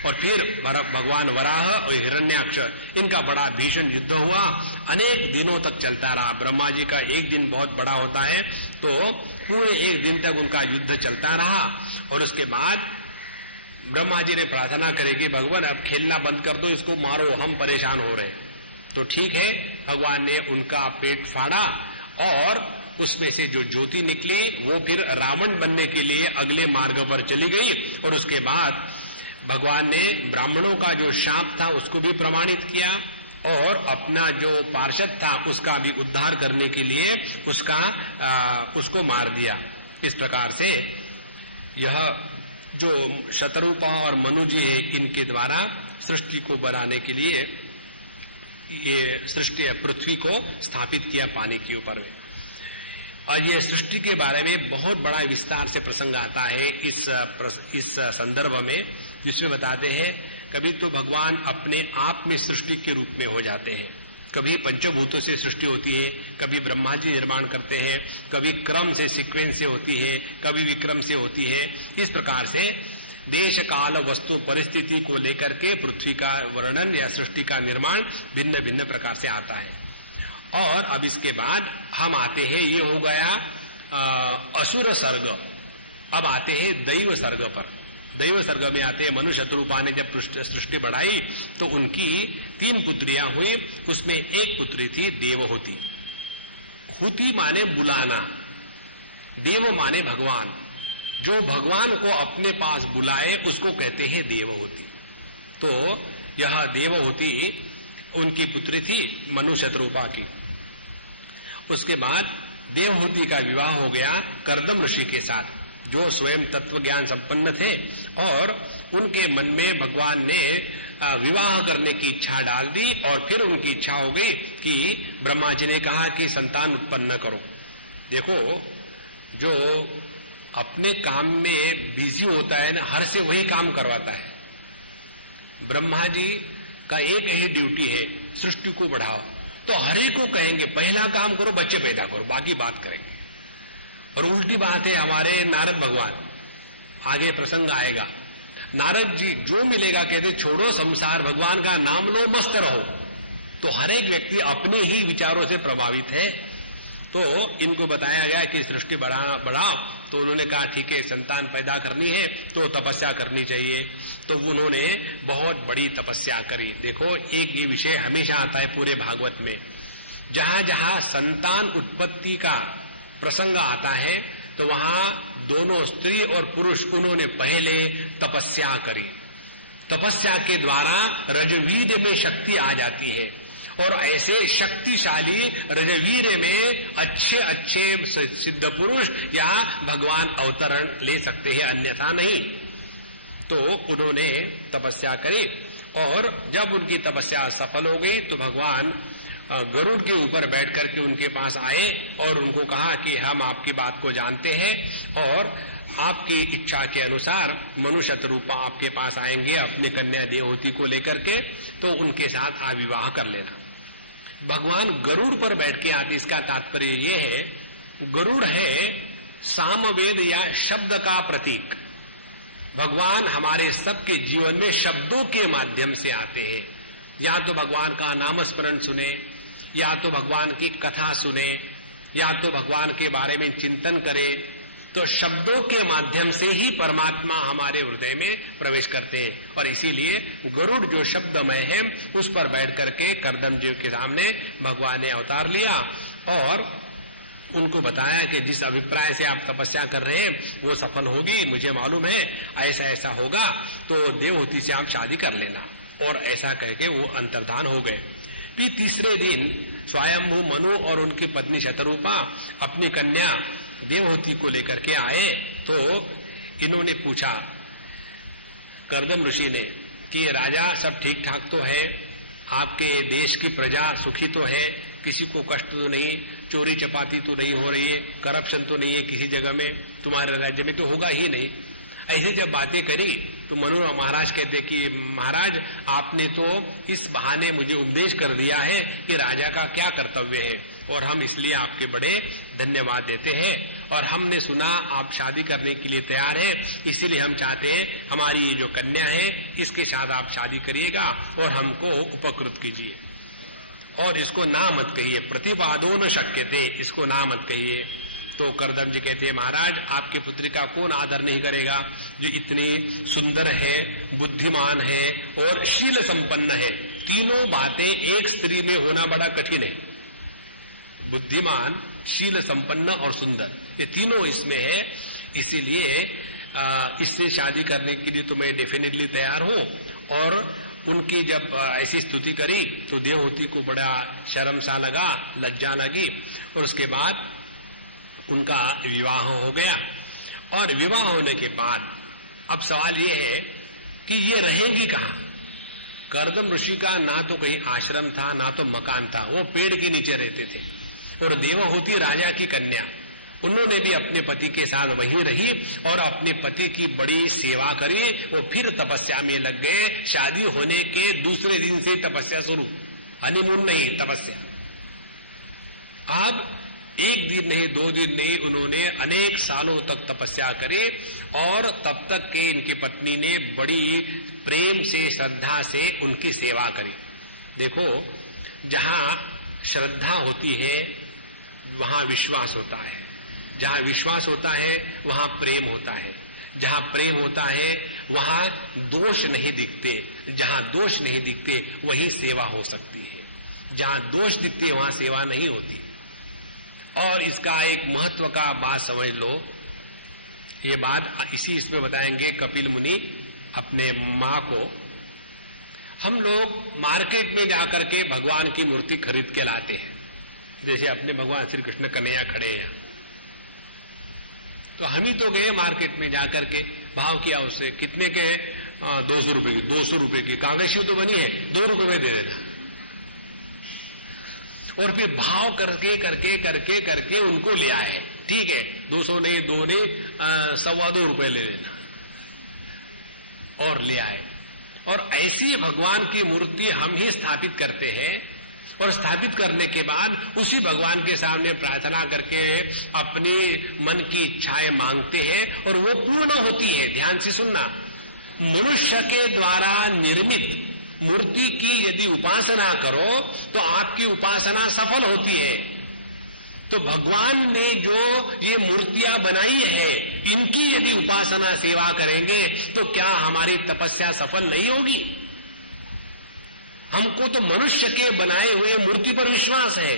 और फिर भगवान वराह और हिरण्याक्ष इनका बड़ा भीषण युद्ध हुआ, अनेक दिनों तक चलता रहा। ब्रह्मा जी का एक दिन बहुत बड़ा होता है तो पूरे एक दिन तक उनका युद्ध चलता रहा। और उसके बाद ब्रह्मा जी ने प्रार्थना करी कि भगवान अब खेलना बंद कर दो, इसको मारो, हम परेशान हो रहे। तो ठीक है, भगवान ने उनका पेट फाड़ा और उसमें से जो ज्योति निकली वो फिर रावण बनने के लिए अगले मार्ग पर चली गई। और उसके बाद भगवान ने ब्राह्मणों का जो शाप था उसको भी प्रमाणित किया और अपना जो पार्षद था उसका भी उद्धार करने के लिए उसको मार दिया। इस प्रकार से यह जो शतरूपा और मनु जी है इनके द्वारा सृष्टि को बनाने के लिए ये सृष्टि पृथ्वी को स्थापित किया पानी के ऊपर में। और ये सृष्टि के बारे में बहुत बड़ा विस्तार से प्रसंग आता है इस संदर्भ में, जिसमें बताते हैं कभी तो भगवान अपने आप में सृष्टि के रूप में हो जाते हैं, कभी पंचभूतों से सृष्टि होती है, कभी ब्रह्मा जी निर्माण करते हैं, कभी क्रम से सीक्वेंस से होती है, कभी विक्रम से होती है। इस प्रकार से देश काल वस्तु परिस्थिति को लेकर के पृथ्वी का वर्णन या सृष्टि का निर्माण भिन्न भिन्न प्रकार से आता है। और अब इसके बाद हम आते हैं, ये हो गया असुर सर्ग। अब आते हैं दैव सर्ग पर। दैव सर्ग में आते हैं मनुष्य शत्रुपा ने जब सृष्टि बढ़ाई तो उनकी 3 पुत्रियां हुई, उसमें एक पुत्री थी देवहूति। हुति माने बुलाना, देव माने भगवान, जो भगवान को अपने पास बुलाए उसको कहते हैं देवहूति। तो यह देवहूति उनकी पुत्री थी मनु शत्रुपा की। उसके बाद देवहूति का विवाह हो गया कर्दम ऋषि के साथ, जो स्वयं तत्व ज्ञान संपन्न थे और उनके मन में भगवान ने विवाह करने की इच्छा डाल दी। और फिर उनकी इच्छा हो गई कि ब्रह्मा जी ने कहा कि संतान उत्पन्न करो। देखो, जो अपने काम में बिजी होता है ना, हर से वही काम करवाता है। ब्रह्मा जी का एक ही ड्यूटी है, सृष्टि को बढ़ाओ, तो हर एक को कहेंगे पहला काम करो, बच्चे पैदा करो, बाकी बात करेंगे। और उल्टी बात है हमारे नारद भगवान, आगे प्रसंग आएगा। नारद जी जो मिलेगा कहते छोड़ो संसार, भगवान का नाम लो, मस्त रहो। तो हर एक व्यक्ति अपने ही विचारों से प्रभावित है। तो इनको बताया गया कि सृष्टि बढ़ाओ, तो उन्होंने कहा ठीक है, संतान पैदा करनी है तो तपस्या करनी चाहिए। तो उन्होंने बहुत बड़ी तपस्या करी। देखो, एक ये विषय हमेशा आता है पूरे भागवत में, जहां जहां संतान उत्पत्ति का प्रसंग आता है तो वहां दोनों स्त्री और पुरुष उन्होंने पहले तपस्या करी। तपस्या के द्वारा रजवीर में शक्ति आ जाती है और ऐसे शक्तिशाली रजवीर में अच्छे अच्छे सिद्ध पुरुष या भगवान अवतरण ले सकते हैं, अन्यथा नहीं। तो उन्होंने तपस्या करी और जब उनकी तपस्या सफल हो गई तो भगवान गरुड़ के ऊपर बैठ करके उनके पास आए और उनको कहा कि हम आपकी बात को जानते हैं और आपकी इच्छा के अनुसार मनु शतरूपा आपके पास आएंगे अपने कन्या देवहूति को लेकर के, तो उनके साथ आप विवाह कर लेना। भगवान गरुड़ पर बैठ के आते, इसका तात्पर्य ये है, गरुड़ है सामवेद या शब्द का प्रतीक। भगवान हमारे सबके जीवन में शब्दों के माध्यम से आते हैं। या तो भगवान का नामस्मरण सुने, या तो भगवान की कथा सुने, या तो भगवान के बारे में चिंतन करें। तो शब्दों के माध्यम से ही परमात्मा हमारे हृदय में प्रवेश करते हैं। और इसीलिए गरुड़ जो शब्दमय है उस पर बैठ करके कर्दम जी के सामने भगवान ने अवतार लिया और उनको बताया कि जिस अभिप्राय से आप तपस्या कर रहे हैं वो सफल होगी, मुझे मालूम है, ऐसा ऐसा होगा, तो देवहूति से आप शादी कर लेना। और ऐसा कहके वो अंतर्धान हो गए। फिर तीसरे दिन स्वयंभू मनु और उनकी पत्नी शतरूपा अपनी कन्या देवहूति को लेकर के आए। तो इन्होंने पूछा कर्दम ऋषि ने कि राजा सब ठीक ठाक तो है, आपके देश की प्रजा सुखी तो है, किसी को कष्ट तो नहीं, चोरी चपाती तो नहीं हो रही है, करप्शन तो नहीं है किसी जगह में, तुम्हारे राज्य में तो होगा ही नहीं। ऐसे जब बातें करी तो मनु महाराज कहते कि महाराज आपने तो इस बहाने मुझे उपदेश कर दिया है कि राजा का क्या कर्तव्य है, और हम इसलिए आपके बड़े धन्यवाद देते हैं। और हमने सुना आप शादी करने के लिए तैयार हैं, इसीलिए हम चाहते हैं हमारी ये जो कन्या है इसके साथ आप शादी करिएगा और हमको उपकृत कीजिए। और इसको ना मत कहिए, प्रतिपादो न शक्यते, इसको ना मत कहिए। तो कर्दम जी कहते हैं महाराज आपकी पुत्री का कौन आदर नहीं करेगा, जो इतनी सुंदर है, बुद्धिमान है और शील संपन्न है। तीनों बातें एक स्त्री में होना बड़ा कठिन है। बुद्धिमान, शील संपन्न और सुंदर, ये तीनों इसमें है। इसीलिए इससे शादी करने के लिए तो मैं डेफिनेटली तैयार हूं। और उनकी जब ऐसी स्तुति करी तो देवहूति को बड़ा शर्म सा लगा, लज्जा लगी, और उसके बाद उनका विवाह हो गया। और विवाह होने के बाद अब सवाल ये है कि ये रहेंगी कहाँ? कर्दम ऋषि का ना तो कहीं आश्रम था, ना तो मकान था, वो पेड़ के नीचे रहते थे। और देवहूति राजा की कन्या, उन्होंने भी अपने पति के साथ वहीं रही और अपने पति की बड़ी सेवा करी। वो फिर तपस्या में लग गए। शादी होने के दूसरे दिन से तपस्या शुरू, हनीमून नहीं, तपस्या। अब एक दिन नहीं, 2 दिन नहीं, उन्होंने अनेक सालों तक तपस्या करी। और तब तक के इनकी पत्नी ने बड़ी प्रेम से, श्रद्धा से उनकी सेवा करी। देखो, जहां श्रद्धा होती है वहां विश्वास होता है, जहां विश्वास होता है वहां प्रेम होता है, जहां प्रेम होता है वहां दोष नहीं दिखते, जहां दोष नहीं दिखते वही सेवा हो सकती है, जहां दोष दिखते वहां सेवा नहीं होती। और इसका एक महत्व का बात समझ लो, ये बात इसमें बताएंगे कपिल मुनि अपने माँ को। हम लोग मार्केट में जाकर के भगवान की मूर्ति खरीद के लाते हैं, जैसे अपने भगवान श्री कृष्ण कन्हैया खड़े हैं, तो हम ही तो गए मार्केट में जाकर के भाव किया उससे, कितने के? 200 रुपए की। 200 रुपए की कागज तो बनी है, 2 रुपए में दे देना। और फिर भाव करके करके करके करके उनको ले आए। ठीक है, 200 नहीं, 2 नहीं, 2.25 रुपए ले लेना, और ले आए। और ऐसी भगवान की मूर्ति हम ही स्थापित करते हैं, और स्थापित करने के बाद उसी भगवान के सामने प्रार्थना करके अपनी मन की इच्छाएं मांगते हैं और वो पूर्ण होती है। ध्यान से सुनना, मनुष्य के द्वारा निर्मित मूर्ति की यदि उपासना करो तो आपकी उपासना सफल होती है। तो भगवान ने जो ये मूर्तियां बनाई है, इनकी यदि उपासना सेवा करेंगे तो क्या हमारी तपस्या सफल नहीं होगी? हमको तो मनुष्य के बनाए हुए मूर्ति पर विश्वास है,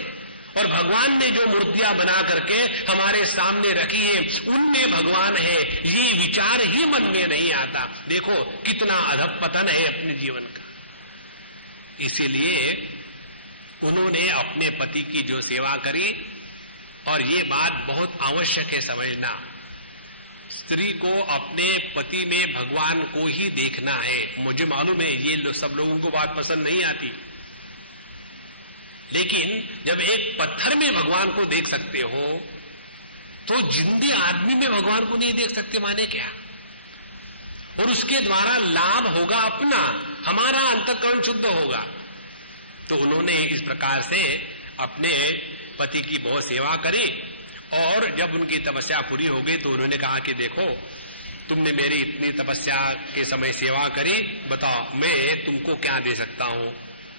और भगवान ने जो मूर्तियां बना करके हमारे सामने रखी है उनमें भगवान है, ये विचार ही मन में नहीं आता। देखो कितना अधपतन है अपने जीवन का। इसीलिए उन्होंने अपने पति की जो सेवा करी, और ये बात बहुत आवश्यक है समझना, स्त्री को अपने पति में भगवान को ही देखना है। मुझे मालूम है ये सब लोगों को बात पसंद नहीं आती, लेकिन जब एक पत्थर में भगवान को देख सकते हो तो जिंदे आदमी में भगवान को नहीं देख सकते, माने क्या? और उसके द्वारा लाभ होगा अपना, हमारा अंतःकरण शुद्ध होगा। तो उन्होंने इस प्रकार से अपने पति की बहुत सेवा करी। और जब उनकी तपस्या पूरी हो गई तो उन्होंने कहा कि देखो, तुमने मेरी इतनी तपस्या के समय सेवा करी, बताओ मैं तुमको क्या दे सकता हूं?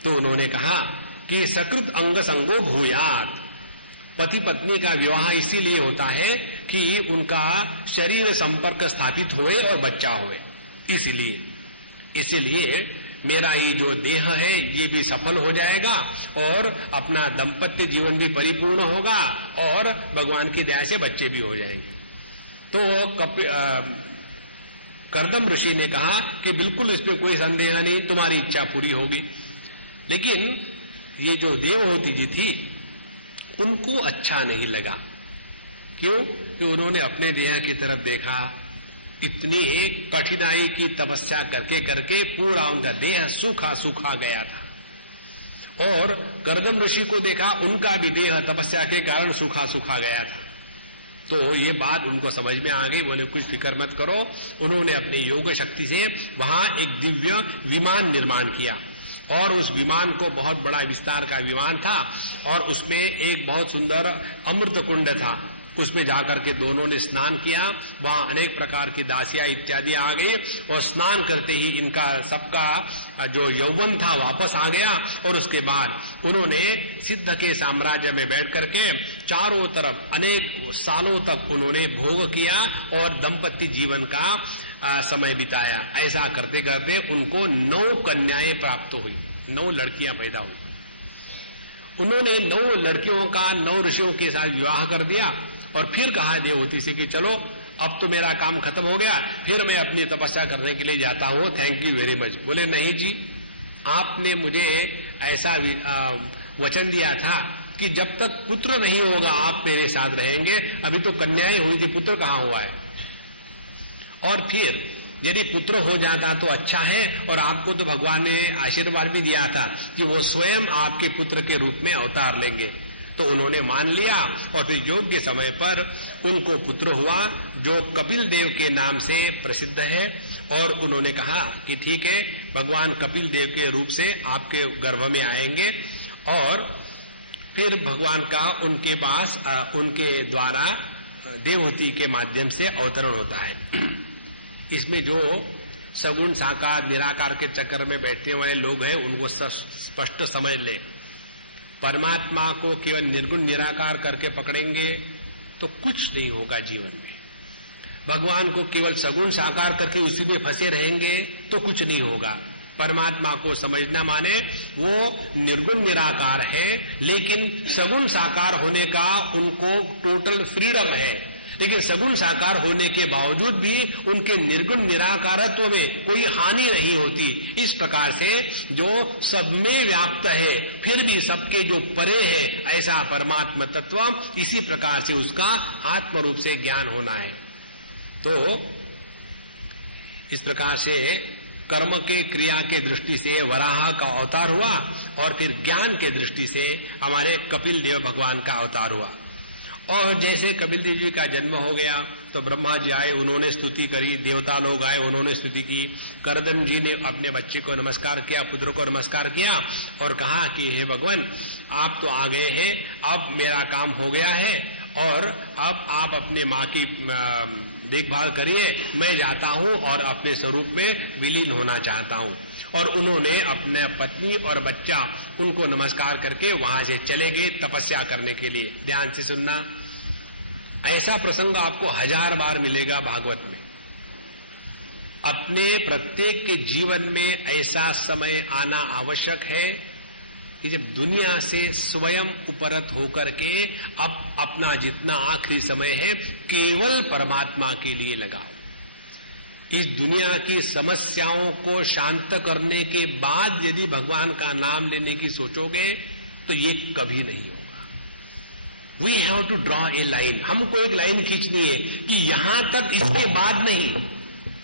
तो उन्होंने कहा कि सकृत अंग संगो भूयात। पति पत्नी का विवाह इसीलिए होता है कि उनका शरीर संपर्क स्थापित होए और बच्चा होए, इसीलिए मेरा ये जो देह है ये भी सफल हो जाएगा और अपना दाम्पत्य जीवन भी परिपूर्ण होगा और भगवान की दया से बच्चे भी हो जाएंगे। तो कर्दम ऋषि ने कहा कि बिल्कुल इस पे कोई संदेह नहीं, तुम्हारी इच्छा पूरी होगी। लेकिन ये जो देवहूति जी थी उनको अच्छा नहीं लगा। क्यों? कि उन्होंने अपने देह की तरफ देखा, इतनी एक कठिनाई की तपस्या करके करके पूरा उनका देह सूखा सूखा गया था, और कर्दम ऋषि को देखा, उनका भी देह तपस्या के कारण सूखा सूखा गया था। तो ये बात उनको समझ में आ गई। बोले कुछ फिक्र मत करो। उन्होंने अपनी योग शक्ति से वहां एक दिव्य विमान निर्माण किया, और उस विमान को बहुत बड़ा विस्तार का विमान था, और उसमें एक बहुत सुंदर अमृत कुंड था। उसमें जाकर के दोनों ने स्नान किया। वहां अनेक प्रकार की दासियां इत्यादि आ गई, और स्नान करते ही इनका सबका जो यौवन था वापस आ गया। और उसके बाद उन्होंने सिद्ध के साम्राज्य में बैठ करके चारों तरफ अनेक सालों तक उन्होंने भोग किया और दंपत्ति जीवन का समय बिताया। ऐसा करते करते उनको 9 कन्याएं प्राप्त हुई, 9 लड़कियां पैदा हुई। उन्होंने 9 लड़कियों का 9 ऋषियों के साथ विवाह कर दिया और फिर कहा देवहूति से कि चलो अब तो मेरा काम खत्म हो गया, फिर मैं अपनी तपस्या करने के लिए जाता हूं, थैंक यू वेरी मच। बोले नहीं जी, आपने मुझे ऐसा वचन दिया था कि जब तक पुत्र नहीं होगा आप मेरे साथ रहेंगे, अभी तो कन्याएं हुई थी, पुत्र कहां हुआ है। और फिर यदि पुत्र हो जाता तो अच्छा है, और आपको तो भगवान ने आशीर्वाद भी दिया था कि वो स्वयं आपके पुत्र के रूप में अवतार लेंगे। तो उन्होंने मान लिया और फिर योग्य समय पर उनको पुत्र हुआ जो कपिल देव के नाम से प्रसिद्ध है। और उन्होंने कहा कि ठीक है, भगवान कपिल देव के रूप से आपके गर्भ में आएंगे और फिर भगवान का उनके पास उनके द्वारा देवहूति के माध्यम से अवतरण होता है। इसमें जो सगुण साकार निराकार के चक्कर में बैठने वाले लोग हैं उनको स्पष्ट समझ ले, परमात्मा को केवल निर्गुण निराकार करके पकड़ेंगे तो कुछ नहीं होगा जीवन में। भगवान को केवल सगुण साकार करके उसी में फंसे रहेंगे तो कुछ नहीं होगा। परमात्मा को समझना माने वो निर्गुण निराकार है, लेकिन सगुण साकार होने का उनको टोटल फ्रीडम है, लेकिन सगुण साकार होने के बावजूद भी उनके निर्गुण निराकारत्व में कोई हानि नहीं होती। इस प्रकार से जो सब में व्याप्त है फिर भी सबके जो परे है, ऐसा परमात्मा तत्व, इसी प्रकार से उसका आत्म रूप से ज्ञान होना है। तो इस प्रकार से कर्म के क्रिया के दृष्टि से वराह का अवतार हुआ और फिर ज्ञान के दृष्टि से हमारे कपिल देव भगवान का अवतार हुआ। और जैसे कपिल देव जी का जन्म हो गया तो ब्रह्मा जी आए, उन्होंने स्तुति करी, देवता लोग आए, उन्होंने स्तुति की। करदम जी ने अपने बच्चे को नमस्कार किया, पुत्र को नमस्कार किया और कहा कि हे भगवान, आप तो आ गए हैं, अब मेरा काम हो गया है और अब आप अपने माँ की देखभाल करिए, मैं जाता हूं और अपने स्वरूप में विलीन होना चाहता हूं। और उन्होंने अपने पत्नी और बच्चा उनको नमस्कार करके वहां से चले गए तपस्या करने के लिए। ध्यान से सुनना, ऐसा प्रसंग आपको 1000 बार मिलेगा भागवत में। अपने प्रत्येक के जीवन में ऐसा समय आना आवश्यक है कि जब दुनिया से स्वयं उपरत होकर के अब अपना जितना आखिरी समय है केवल परमात्मा के लिए लगाओ। इस दुनिया की समस्याओं को शांत करने के बाद यदि भगवान का नाम लेने की सोचोगे तो ये कभी नहीं होगा। We have to draw a line, हमको एक लाइन खींचनी है कि यहां तक, इसके बाद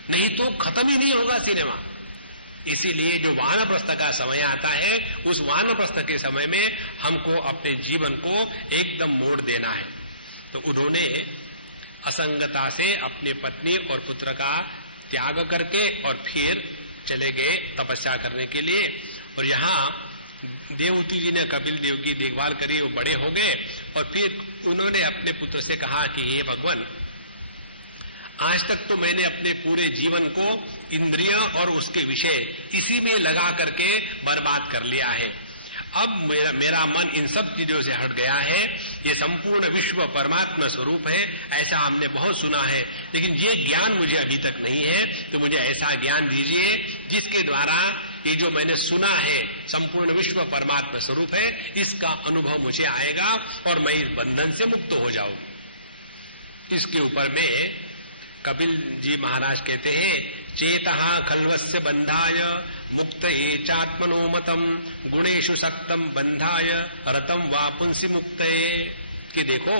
नहीं तो खत्म ही नहीं होगा सिनेमा। इसीलिए जो वानप्रस्थ का समय आता है, उस वानप्रस्थ के समय में हमको अपने जीवन को एकदम मोड़ देना है। तो उन्होंने असंगता से अपने पत्नी और पुत्र का त्याग करके और फिर चले गए तपस्या करने के लिए। और यहाँ देवहूति जी ने कपिल देव की देखभाल करी, वो बड़े हो गए और फिर उन्होंने अपने पुत्र से कहा कि हे भगवान, आज तक तो मैंने अपने पूरे जीवन को इंद्रिय और उसके विषय इसी में लगा करके बर्बाद कर लिया है। अब मेरा मन इन सब चीजों से हट गया है। ये संपूर्ण विश्व परमात्मा स्वरूप है, ऐसा हमने बहुत सुना है, लेकिन ये ज्ञान मुझे अभी तक नहीं है। तो मुझे ऐसा ज्ञान दीजिए जिसके द्वारा ये जो मैंने सुना है संपूर्ण विश्व परमात्मा स्वरूप है, इसका अनुभव मुझे आएगा और मैं इस बंधन से मुक्त हो जाऊं। इसके ऊपर में कपिल जी महाराज कहते हैं, चेतः खल्वस्य बंधाय मुक्त चात्मनोमतम गुणेशु सक्तम बंधाय रतम वा पुंसी मुक्तये। कि देखो,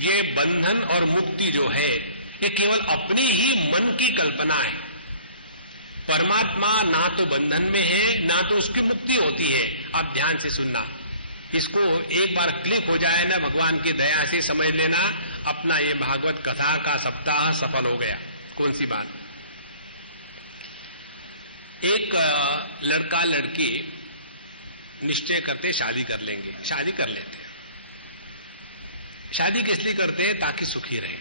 ये बंधन और मुक्ति जो है ये केवल अपनी ही मन की कल्पना है। परमात्मा ना तो बंधन में है ना तो उसकी मुक्ति होती है। आप ध्यान से सुनना, इसको एक बार क्लिक हो जाए ना भगवान की दया से, समझ लेना अपना ये भागवत कथा का सप्ताह सफल हो गया। कौन सी बात? एक लड़का लड़की निश्चय करते शादी कर लेंगे, शादी कर लेते हैं। शादी किस लिए करते हैं? ताकि सुखी रहे।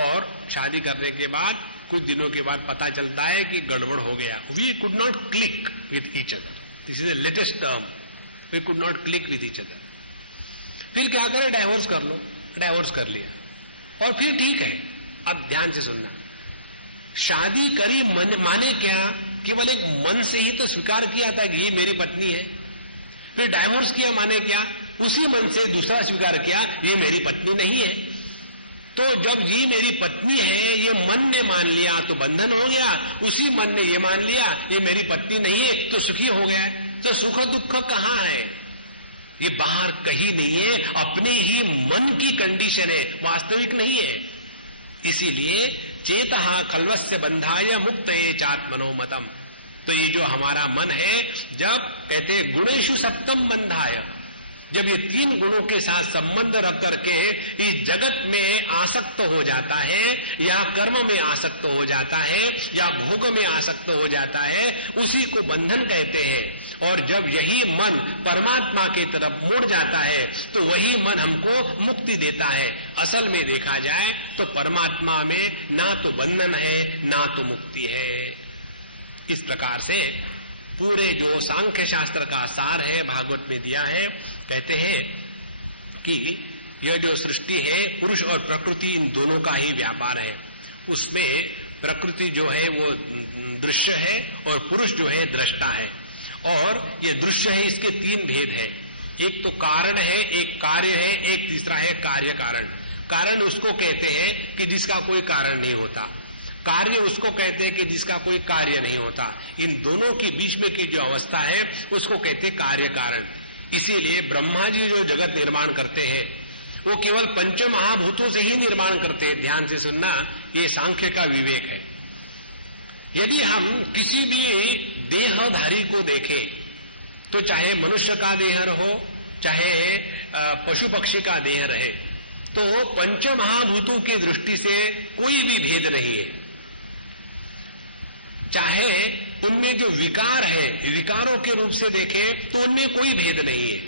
और शादी करने के बाद कुछ दिनों के बाद पता चलता है कि गड़बड़ हो गया। We could not click with each other. This is the latest term, we could not click with each other. फिर क्या करें? डाइवोर्स कर लो। डाइवोर्स कर लिया और फिर ठीक है। अब ध्यान से सुनना, शादी करी माने क्या? केवल एक मन से ही तो स्वीकार किया था कि ये मेरी पत्नी है। फिर डाइवोर्स किया माने क्या, उसी मन से दूसरा स्वीकार किया ये मेरी पत्नी नहीं है। तो जब ये मेरी पत्नी है ये मन ने मान लिया तो बंधन हो गया, उसी मन ने ये मान लिया ये मेरी पत्नी नहीं है तो सुखी हो गया। तो सुख दुख कहाँ है, ये बाहर कहीं नहीं है, अपने ही मन की कंडीशन है, वास्तविक नहीं है। इसीलिए चेतः खल्वस्य बंधाय मुक्तये चात्मनोमतम। तो ये जो हमारा मन है, जब कहते गुणेषु सप्तम बंधाय, जब ये 3 गुणों के साथ संबंध रख करके इस जगत में आसक्त हो जाता है, या कर्म में आसक्त हो जाता है, या भोग में आसक्त हो जाता है, उसी को बंधन कहते हैं। और जब यही मन परमात्मा की तरफ मुड़ जाता है तो वही मन हमको मुक्ति देता है। असल में देखा जाए तो परमात्मा में ना तो बंधन है ना तो मुक्ति है। इस प्रकार से पूरे जो सांख्य शास्त्र का सार है भागवत में दिया है। कहते हैं कि यह जो सृष्टि है पुरुष और प्रकृति इन दोनों का ही व्यापार है। उसमें प्रकृति जो है वो दृश्य है और पुरुष जो है दृष्टा है। और ये दृश्य है, इसके 3 भेद है। एक तो कारण है, एक कार्य है, एक तीसरा है कार्य कारण। कारण उसको कहते हैं कि जिसका कोई कारण नहीं होता, कार्य उसको कहते हैं कि जिसका कोई कार्य नहीं होता। इन दोनों के बीच में की जो अवस्था है उसको कहते हैं कार्य कारण। इसीलिए ब्रह्मा जी जो जगत निर्माण करते हैं वो केवल पंच महाभूतों से ही निर्माण करते हैं। ध्यान से सुनना, ये सांख्य का विवेक है। यदि हम किसी भी देहधारी को देखें तो चाहे मनुष्य का देह हो चाहे पशु पक्षी का देह रहे, तो पंच महाभूतों की दृष्टि से कोई भी भेद नहीं है। चाहे उनमें जो विकार है विकारों के रूप से देखें तो उनमें कोई भेद नहीं है।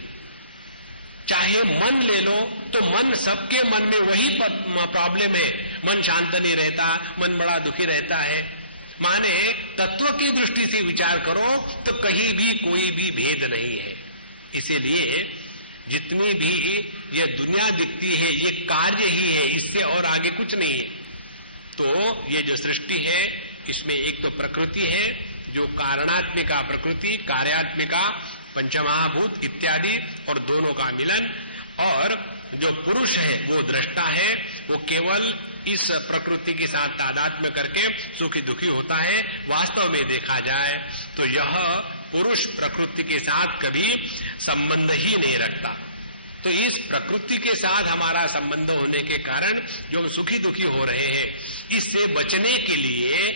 चाहे मन ले लो तो मन, सबके मन में वही प्रॉब्लम है, मन शांत नहीं रहता, मन बड़ा दुखी रहता है। माने तत्व की दृष्टि से विचार करो तो कहीं भी कोई भी भेद नहीं है। इसीलिए जितनी भी ये दुनिया दिखती है ये कार्य ही है, इससे और आगे कुछ नहीं है। तो ये जो सृष्टि है इसमें एक तो प्रकृति है जो कारणात्मिका प्रकृति, कार्यात्मिका पंचमहाभूत इत्यादि, और दोनों का मिलन। और जो पुरुष है वो दृष्टा है, वो केवल इस प्रकृति के साथ तादात्म्य करके सुखी दुखी होता है। वास्तव में देखा जाए तो यह पुरुष प्रकृति के साथ कभी संबंध ही नहीं रखता। तो इस प्रकृति के साथ हमारा संबंध होने के कारण जो हम सुखी दुखी हो रहे हैं, इससे बचने के लिए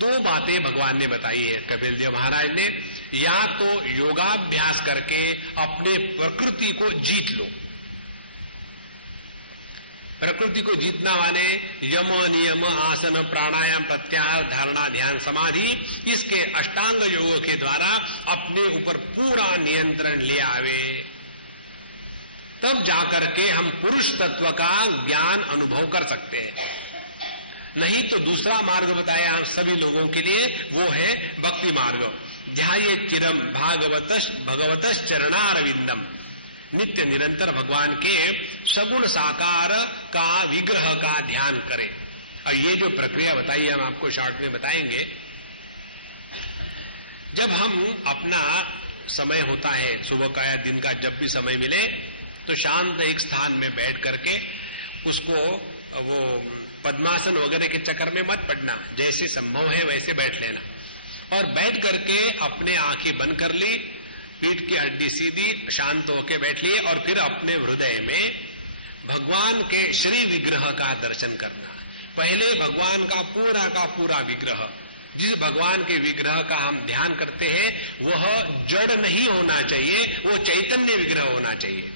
2 बातें भगवान ने बताई है कपिल देव महाराज ने। या तो योगाभ्यास करके अपने प्रकृति को जीत लो। प्रकृति को जीतना माने यम नियम आसन प्राणायाम प्रत्याहार धारणा ध्यान समाधि, इसके अष्टांग योग के द्वारा अपने ऊपर पूरा नियंत्रण ले आवे, तब जाकर के हम पुरुष तत्व का ज्ञान अनुभव कर सकते हैं। नहीं तो दूसरा मार्ग बताया हम सभी लोगों के लिए, वो है भक्ति मार्ग। ध्याये चिरम भगवतश् चरणारविंदम, नित्य निरंतर भगवान के सगुण साकार का विग्रह का ध्यान करें। और ये जो प्रक्रिया बताई हम आपको शॉर्ट में बताएंगे। जब हम अपना समय होता है सुबह का या दिन का, जब भी समय मिले तो शांत एक स्थान में बैठ करके उसको वो पद्मासन वगैरह के चक्कर में मत पड़ना, जैसे संभव है वैसे बैठ लेना। और बैठ करके अपने आंखें बंद कर ली, पीठ की हड्डी सीधी, शांत होकर बैठ लिए, और फिर अपने हृदय में भगवान के श्री विग्रह का दर्शन करना। पहले भगवान का पूरा विग्रह, जिस भगवान के विग्रह का हम ध्यान करते हैं वह जड़ नहीं होना चाहिए, वो चैतन्य विग्रह होना चाहिए।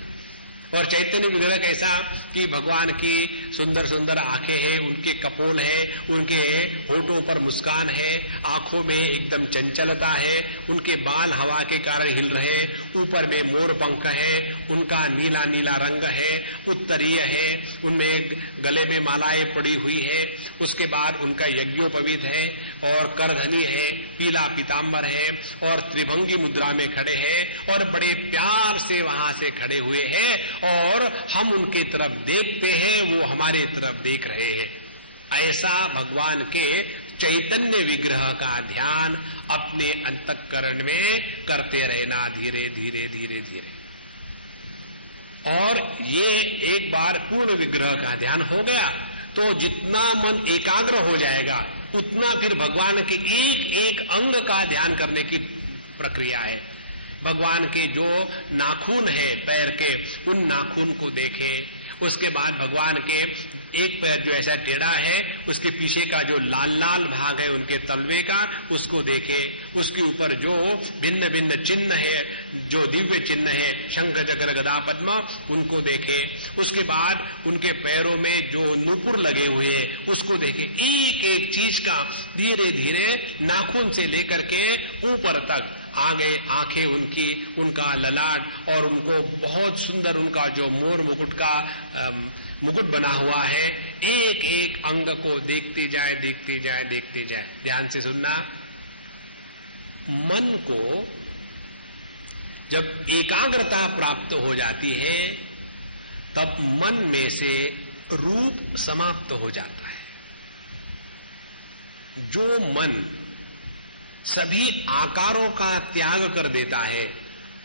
और चैतन्य विग्रह कैसा कि भगवान की सुंदर सुंदर आंखें हैं, उनके कपोल है, उनके होठों पर मुस्कान है, आंखों में एकदम चंचलता है, उनके बाल हवा के कारण हिल रहे, ऊपर में मोर पंख है, उनका नीला नीला रंग है, उत्तरीय है, उनमें गले में मालाएं पड़ी हुई है, उसके बाद उनका यज्ञोपवीत है और करधनी है, पीला पीताम्बर है और त्रिभंगी मुद्रा में खड़े हैं और बड़े प्यार से वहां से खड़े हुए हैं और हम उनके तरफ देखते हैं, वो हमारे तरफ देख रहे हैं। ऐसा भगवान के चैतन्य विग्रह का ध्यान अपने अंतःकरण में करते रहना, धीरे धीरे धीरे धीरे। और ये एक बार पूर्ण विग्रह का ध्यान हो गया तो जितना मन एकाग्र हो जाएगा उतना फिर भगवान के एक एक अंग का ध्यान करने की प्रक्रिया है। भगवान के जो नाखून है पैर के, उन नाखून को देखे। उसके बाद भगवान के एक पैर जो ऐसा टेढ़ा है, उसके पीछे का जो लाल लाल भाग है उनके तलवे का, उसको देखे। उसके ऊपर जो भिन्न भिन्न चिन्ह है, जो दिव्य चिन्ह है, शंख चक्र गदा पद्म, उनको देखे। उसके बाद उनके पैरों में जो नूपुर लगे हुए हैं उसको देखे। एक एक चीज का धीरे धीरे नाखून से लेकर के ऊपर तक, आगे आंखें उनकी, उनका ललाट, और उनको बहुत सुंदर उनका जो मोर मुकुट का मुकुट बना हुआ है, एक एक अंग को देखते जाए देखते जाए देखते जाए। ध्यान से सुनना। मन को जब एकाग्रता प्राप्त हो जाती है तब मन में से रूप समाप्त हो जाता है। जो मन सभी आकारों का त्याग कर देता है,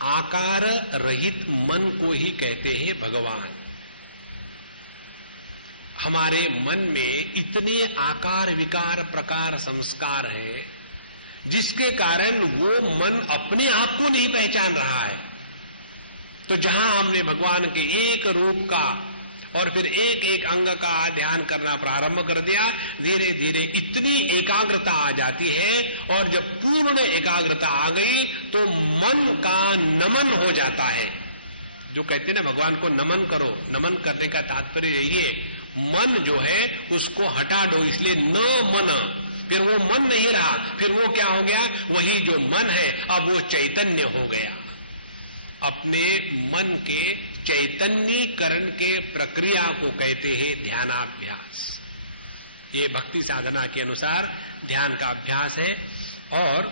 आकार रहित मन को ही कहते हैं भगवान। हमारे मन में इतने आकार विकार प्रकार संस्कार है जिसके कारण वो मन अपने आप को नहीं पहचान रहा है। तो जहां हमने भगवान के एक रूप का और फिर एक एक अंग का ध्यान करना प्रारंभ कर दिया, धीरे धीरे इतनी एकाग्रता आ जाती है, और जब पूर्ण एकाग्रता आ गई तो मन का नमन हो जाता है। जो कहते हैं ना भगवान को नमन करो, नमन करने का तात्पर्य यही है, मन जो है उसको हटा दो, इसलिए न मन, फिर वो मन नहीं रहा, फिर वो क्या हो गया, वही जो मन है अब वो चैतन्य हो गया। अपने मन के चैतन्यीकरण के प्रक्रिया को कहते हैं ध्यानाभ्यास। ये भक्ति साधना के अनुसार ध्यान का अभ्यास है, और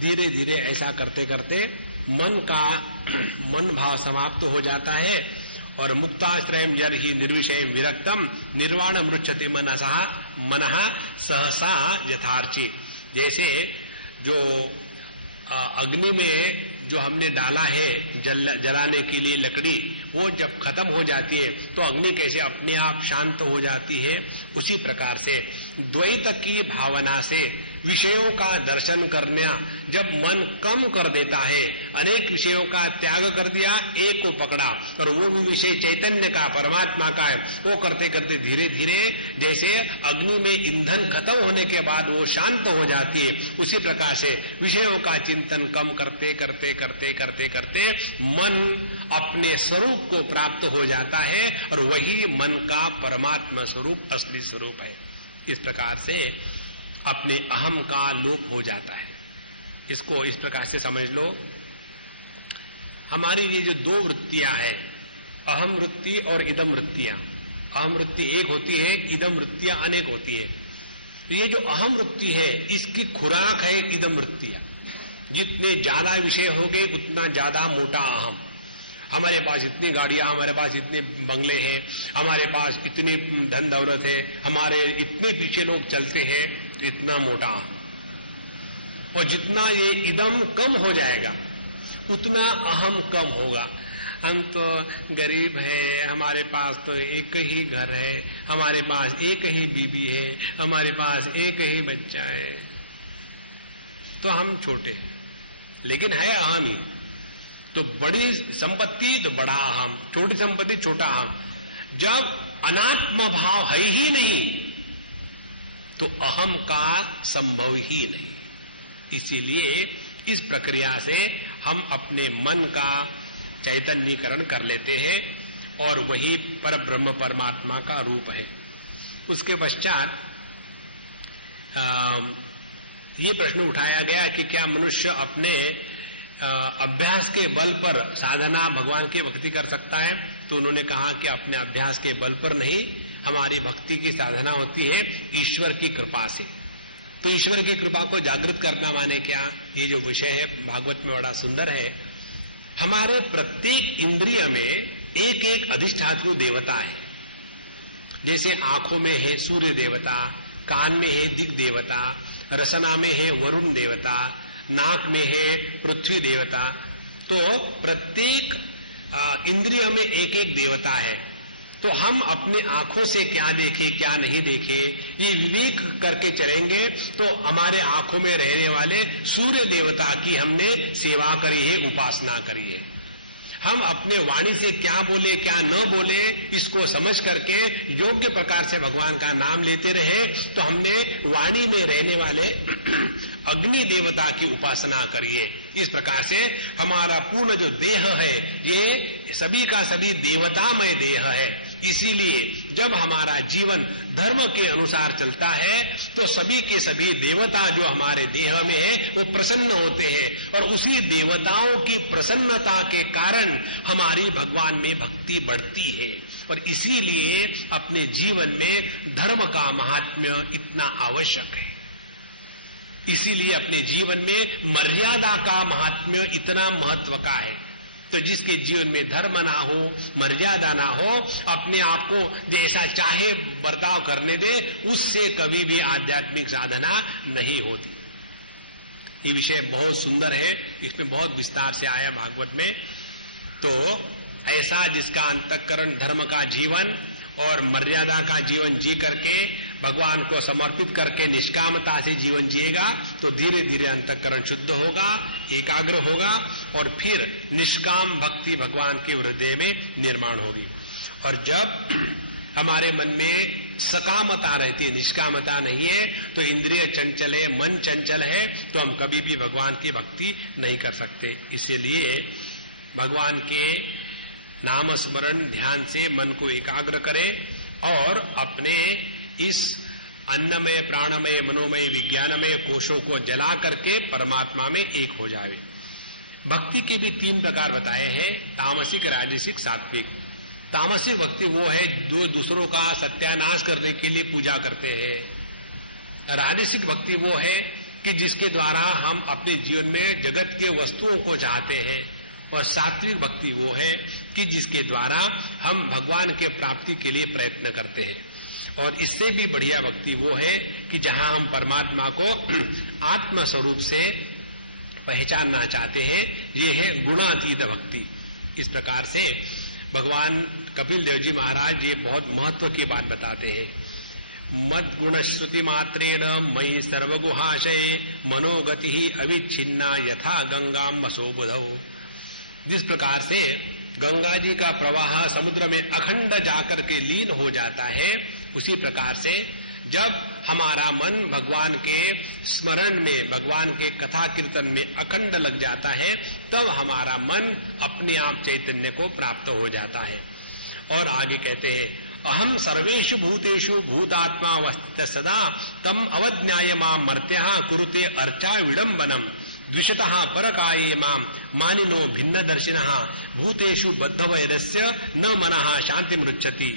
धीरे धीरे ऐसा करते करते मन भाव समाप्त हो जाता है, और मुक्ताश्रयम यदि ही निर्विषय विरक्तम निर्वाण मृच्छति मनः सहसा यथार्ची। जैसे जो अग्नि में जो हमने डाला है जलाने के लिए लकड़ी, वो जब खत्म हो जाती है तो अग्नि कैसे अपने आप शांत हो जाती है, उसी प्रकार से द्वैत की भावना से विषयों का दर्शन करना जब मन कम कर देता है, अनेक विषयों का त्याग कर दिया, एक को पकड़ा, और वो भी विषय चैतन्य का परमात्मा का है, वो करते करते धीरे धीरे जैसे अग्नि में ईंधन खत्म होने के बाद वो शांत हो जाती है, उसी प्रकार से विषयों का चिंतन कम करते करते करते करते करते मन अपने स्वरूप को प्राप्त हो जाता है, और वही मन का परमात्मा स्वरूप असली स्वरूप है। इस प्रकार से अपने अहम का लोप हो जाता है। इसको इस प्रकार से समझ लो, हमारी ये जो दो वृत्तियां हैं, अहम वृत्ति और इदम वृत्तियां, अहम वृत्ति एक होती है, इदम वृत्तियां अनेक होती है। ये जो अहम वृत्ति है इसकी खुराक है इदम वृत्तियां। जितने ज्यादा विषय हो गए उतना ज्यादा मोटा अहम। हमारे पास इतनी गाड़ियां, हमारे पास इतने बंगले हैं, हमारे पास इतनी धन दौलत है, हमारे इतने पीछे लोग चलते हैं, तो इतना मोटा। और जितना ये इदम कम हो जाएगा उतना अहम कम होगा। हम तो गरीब है, हमारे पास तो एक ही घर है, हमारे पास एक ही बीबी है, हमारे पास एक ही बच्चा है, तो हम छोटे हैं, लेकिन है अहम ही। तो बड़ी संपत्ति तो बड़ा अहम, छोटी संपत्ति छोटा अहम। जब अनात्म भाव है ही नहीं तो अहम का संभव ही नहीं। इसीलिए इस प्रक्रिया से हम अपने मन का चैतन्यीकरण कर लेते हैं, और वही पर ब्रह्म परमात्मा का रूप है। उसके पश्चात ये प्रश्न उठाया गया कि क्या मनुष्य अपने अभ्यास के बल पर साधना भगवान की भक्ति कर सकता है? तो उन्होंने कहा कि अपने अभ्यास के बल पर नहीं, हमारी भक्ति की साधना होती है ईश्वर की कृपा से। तो ईश्वर की कृपा को जागृत करना माने क्या? ये जो विषय है भागवत में बड़ा सुंदर है। हमारे प्रत्येक इंद्रिय में एक एक अधिष्ठातु देवता है। जैसे आंखों में है सूर्य देवता, कान में है दिग देवता, रसना में है वरुण देवता, नाक में है पृथ्वी देवता। तो प्रत्येक इंद्रिय में एक एक देवता है। तो हम अपने आंखों से क्या देखें क्या नहीं देखें, ये विवेक करके चलेंगे तो हमारे आंखों में रहने वाले सूर्य देवता की हमने सेवा करी है, उपासना करी है। हम अपने वाणी से क्या बोले क्या न बोले इसको समझ करके योग्य प्रकार से भगवान का नाम लेते रहे तो हमने वाणी में रहने वाले अग्नि देवता की उपासना करिए। इस प्रकार से हमारा पूर्ण जो देह है ये सभी का सभी देवतामय देह है। इसीलिए जब हमारा जीवन धर्म के अनुसार चलता है तो सभी के सभी देवता जो हमारे देह में है वो प्रसन्न होते हैं और उसी देवताओं की प्रसन्नता के कारण हमारी भगवान में भक्ति बढ़ती है। और इसीलिए अपने जीवन में धर्म का महात्म्य इतना आवश्यक है। इसीलिए अपने जीवन में मर्यादा का महात्म्य इतना महत्व का है। तो जिसके जीवन में धर्म ना हो, मर्यादा ना हो, अपने आप को जैसा चाहे बर्ताव करने दे, उससे कभी भी आध्यात्मिक साधना नहीं होती। ये विषय बहुत सुंदर है, इसमें बहुत विस्तार से आया भागवत में। तो ऐसा जिसका अंतःकरण धर्म का जीवन और मर्यादा का जीवन जी करके भगवान को समर्पित करके निष्कामता से जीवन जिएगा तो धीरे धीरे अंतःकरण शुद्ध होगा, एकाग्र होगा और फिर निष्काम भक्ति भगवान के हृदय में निर्माण होगी। और जब हमारे मन में सकामता रहती है, निष्कामता नहीं है, तो इंद्रिय चंचल है, मन चंचल है, तो हम कभी भी भगवान की भक्ति नहीं कर सकते। इसीलिए भगवान के नाम स्मरण ध्यान से मन को एकाग्र करें और अपने इस अन्नमय प्राणमय मनोमय विज्ञानमय कोशों को जला करके परमात्मा में एक हो जावे। भक्ति के भी 3 प्रकार बताए हैं, तामसिक, राजसिक, सात्विक। तामसिक भक्ति वो है जो दूसरों का सत्यानाश करने के लिए पूजा करते हैं। राजसिक भक्ति वो है कि जिसके द्वारा हम अपने जीवन में जगत के वस्तुओं को चाहते हैं। और सात्विक भक्ति वो है कि जिसके द्वारा हम भगवान के प्राप्ति के लिए प्रयत्न करते हैं। और इससे भी बढ़िया भक्ति वो है कि जहां हम परमात्मा को आत्म स्वरूप से पहचानना चाहते हैं, ये है गुणातीत भक्ति। इस प्रकार से भगवान कपिल देव जी महाराज ये बहुत महत्व की बात बताते हैं। मद गुण श्रुति मात्रेण मयि सर्वगुहाशय मनोगति अविच्छिन्ना यथा गंगाम वसो बुधौ। जिस प्रकार से गंगा जी का प्रवाह समुद्र में अखंड जाकर के लीन हो जाता है, उसी प्रकार से जब हमारा मन भगवान के स्मरण में, भगवान के कथा कीर्तन में अखंड लग जाता है, तब हमारा मन अपने आप चैतन्य को प्राप्त हो जाता है। और आगे कहते हैं, अहम सर्वेषु भूतेषु भूतात्मा वस्थित सदा तम अवज्ञाय माम मर्त्या कुरुते अर्चा विडंबनम द्विषतः परकाये माम मानिनो भिन्न दर्शिनः भूतेषु बद्ध वैरस्य न मनः शांति मृच्छति।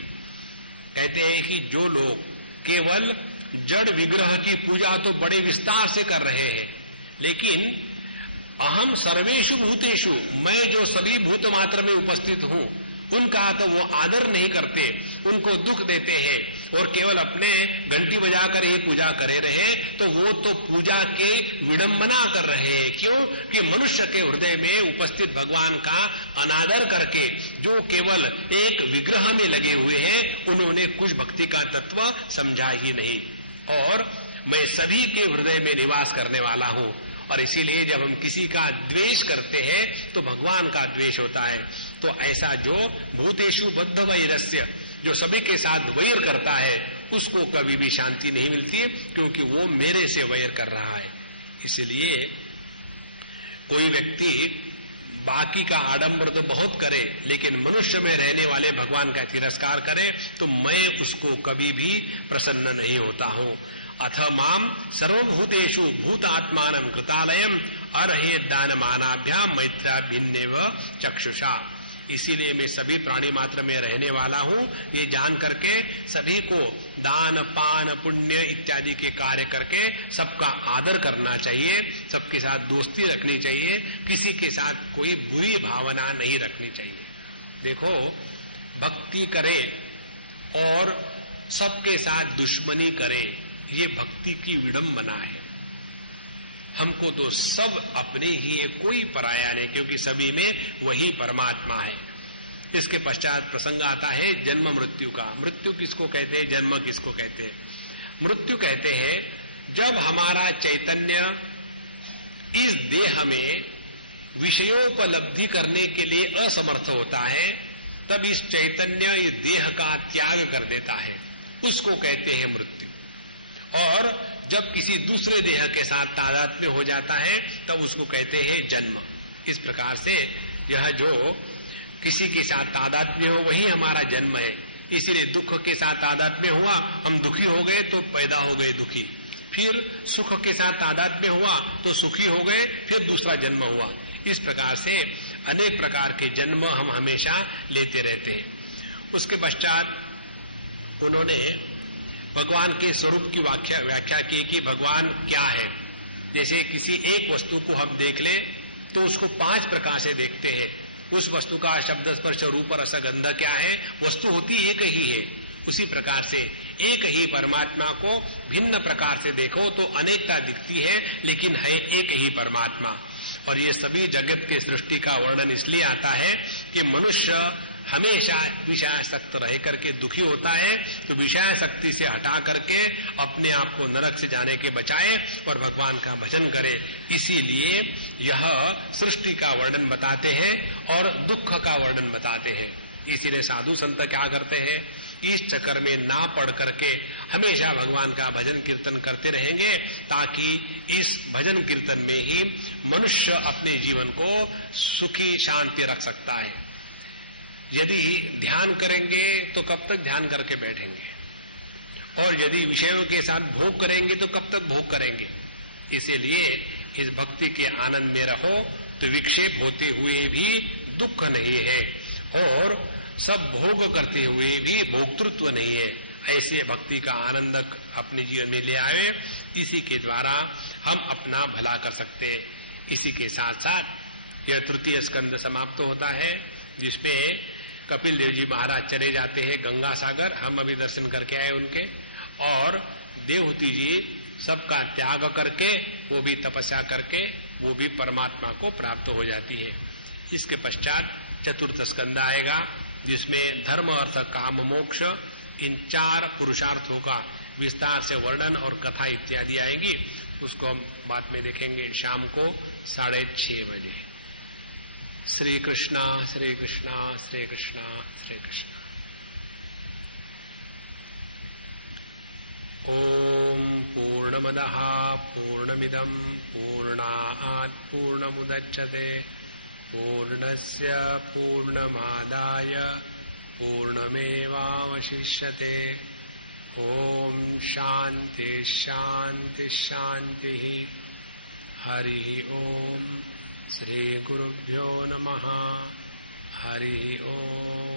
कहते हैं कि जो लोग केवल जड़ विग्रह की पूजा तो बड़े विस्तार से कर रहे हैं, लेकिन अहम सर्वेषु भूतेषु, मैं जो सभी भूत मात्र में उपस्थित हूं, उनका तो वो आदर नहीं करते, उनको दुख देते हैं और केवल अपने घंटी बजाकर ही पूजा करे रहे, तो वो तो पूजा के विडंबना कर रहे हैं। क्यों? कि मनुष्य के हृदय में उपस्थित भगवान का अनादर करके जो केवल एक विग्रह में लगे हुए हैं, उन्होंने कुछ भक्ति का तत्व समझा ही नहीं। और मैं सभी के हृदय में निवास करने वाला हूं, और इसीलिए जब हम किसी का द्वेष करते हैं तो भगवान का द्वेष होता है। तो ऐसा जो भूतेषु बद्ध वैरस्य, जो सभी के साथ वैर करता है, उसको कभी भी शांति नहीं मिलती, क्योंकि वो मेरे से वैर कर रहा है। इसलिए कोई व्यक्ति बाकी का आडंबर तो बहुत करे, लेकिन मनुष्य में रहने वाले भगवान का तिरस्कार करे, तो मैं उसको कभी भी प्रसन्न नहीं होता हूं। अथ माम सर्वभूतेषु भूतात्मानं कृतालयम अर्हे दानमानाभ्याम मैत्राभिन्नेव चक्षुषा। इसीलिए मैं सभी प्राणी मात्र में रहने वाला हूं, ये जान करके सभी को दान पान पुण्य इत्यादि के कार्य करके सबका आदर करना चाहिए, सबके साथ दोस्ती रखनी चाहिए, किसी के साथ कोई बुरी भावना नहीं रखनी चाहिए। देखो, भक्ति करें और सबके साथ दुश्मनी करे, ये भक्ति की विडंबना है। हमको तो सब अपने ही है, कोई पराया नहीं, क्योंकि सभी में वही परमात्मा है। इसके पश्चात प्रसंग आता है जन्म मृत्यु का। मृत्यु किसको कहते हैं, जन्म किसको कहते हैं? मृत्यु कहते हैं जब हमारा चैतन्य इस देह में विषयोपलब्धि करने के लिए असमर्थ होता है, तब इस चैतन्य इस देह का त्याग कर देता है, उसको कहते हैं मृत्यु। और जब किसी दूसरे देह के साथ तादात्म्य हो जाता है तब उसको कहते हैं जन्म। इस प्रकार से यह जो किसी के साथ तादात्म्य हो वही हमारा जन्म है। इसीलिए दुख के साथ तादात्म्य हुआ, हम दुखी हो गए तो पैदा हो गए दुखी, फिर सुख के साथ तादात्म्य हुआ तो सुखी हो गए, फिर दूसरा जन्म हुआ। इस प्रकार से अनेक प्रकार के जन्म हम हमेशा लेते रहते हैं। उसके पश्चात उन्होंने भगवान के स्वरूप की व्याख्या की कि भगवान क्या है। जैसे किसी एक वस्तु को हम देख लें तो उसको 5 प्रकार से देखते हैं। उस वस्तु का शब्द स्पर्श रूप रस गंध क्या है, वस्तु होती एक ही है। उसी प्रकार से एक ही परमात्मा को भिन्न प्रकार से देखो तो अनेकता दिखती है, लेकिन है एक ही परमात्मा। और ये सभी जगत के सृष्टि का वर्णन इसलिए आता है कि मनुष्य हमेशा विषयासक्त रह करके दुखी होता है, तो विषयासक्ति से हटा करके अपने आप को नरक से जाने के बचाए और भगवान का भजन करे। इसीलिए यह सृष्टि का वर्णन बताते हैं और दुख का वर्णन बताते हैं। इसीलिए साधु संत क्या करते हैं, इस चक्कर में ना पढ़ करके हमेशा भगवान का भजन कीर्तन करते रहेंगे, ताकि इस भजन कीर्तन में ही मनुष्य अपने जीवन को सुखी शांति रख सकता है। यदि ध्यान करेंगे तो कब तक ध्यान करके बैठेंगे, और यदि विषयों के साथ भोग करेंगे तो कब तक भोग करेंगे। इसीलिए इस भक्ति के आनंद में रहो तो विक्षेप होते हुए भी दुख नहीं है, और सब भोग करते हुए भी भोक्तृत्व नहीं है। ऐसे भक्ति का आनंद अपने जीवन में ले आए, इसी के द्वारा हम अपना भला कर सकते हैं। इसी के साथ साथ यह तृतीय स्कंद समाप्त होता है, जिसमें कपिल देव जी महाराज चले जाते हैं गंगा सागर। हम अभी दर्शन करके आए उनके, और देवहूति जी सबका त्याग करके, वो भी तपस्या करके, वो भी परमात्मा को प्राप्त हो जाती है। इसके पश्चात चतुर्थ स्कंद आएगा, जिसमें धर्म अर्थ काम मोक्ष इन 4 पुरुषार्थों का विस्तार से वर्णन और कथा इत्यादि आएगी। उसको हम बाद में देखेंगे शाम को 6:30 बजे। श्री कृष्णा श्री कृष्णा श्री कृष्णा श्री कृष्णा। ओम पूर्णमदः पूर्णमिदं पूर्णात् पूर्णमुदच्यते पूर्णस्य पूर्णमादाय पूर्णमेवावशिष्यते। ओम शांति शांति शांति। हरि ओम। श्री गुरुभ्यो नमः। हरि ओम।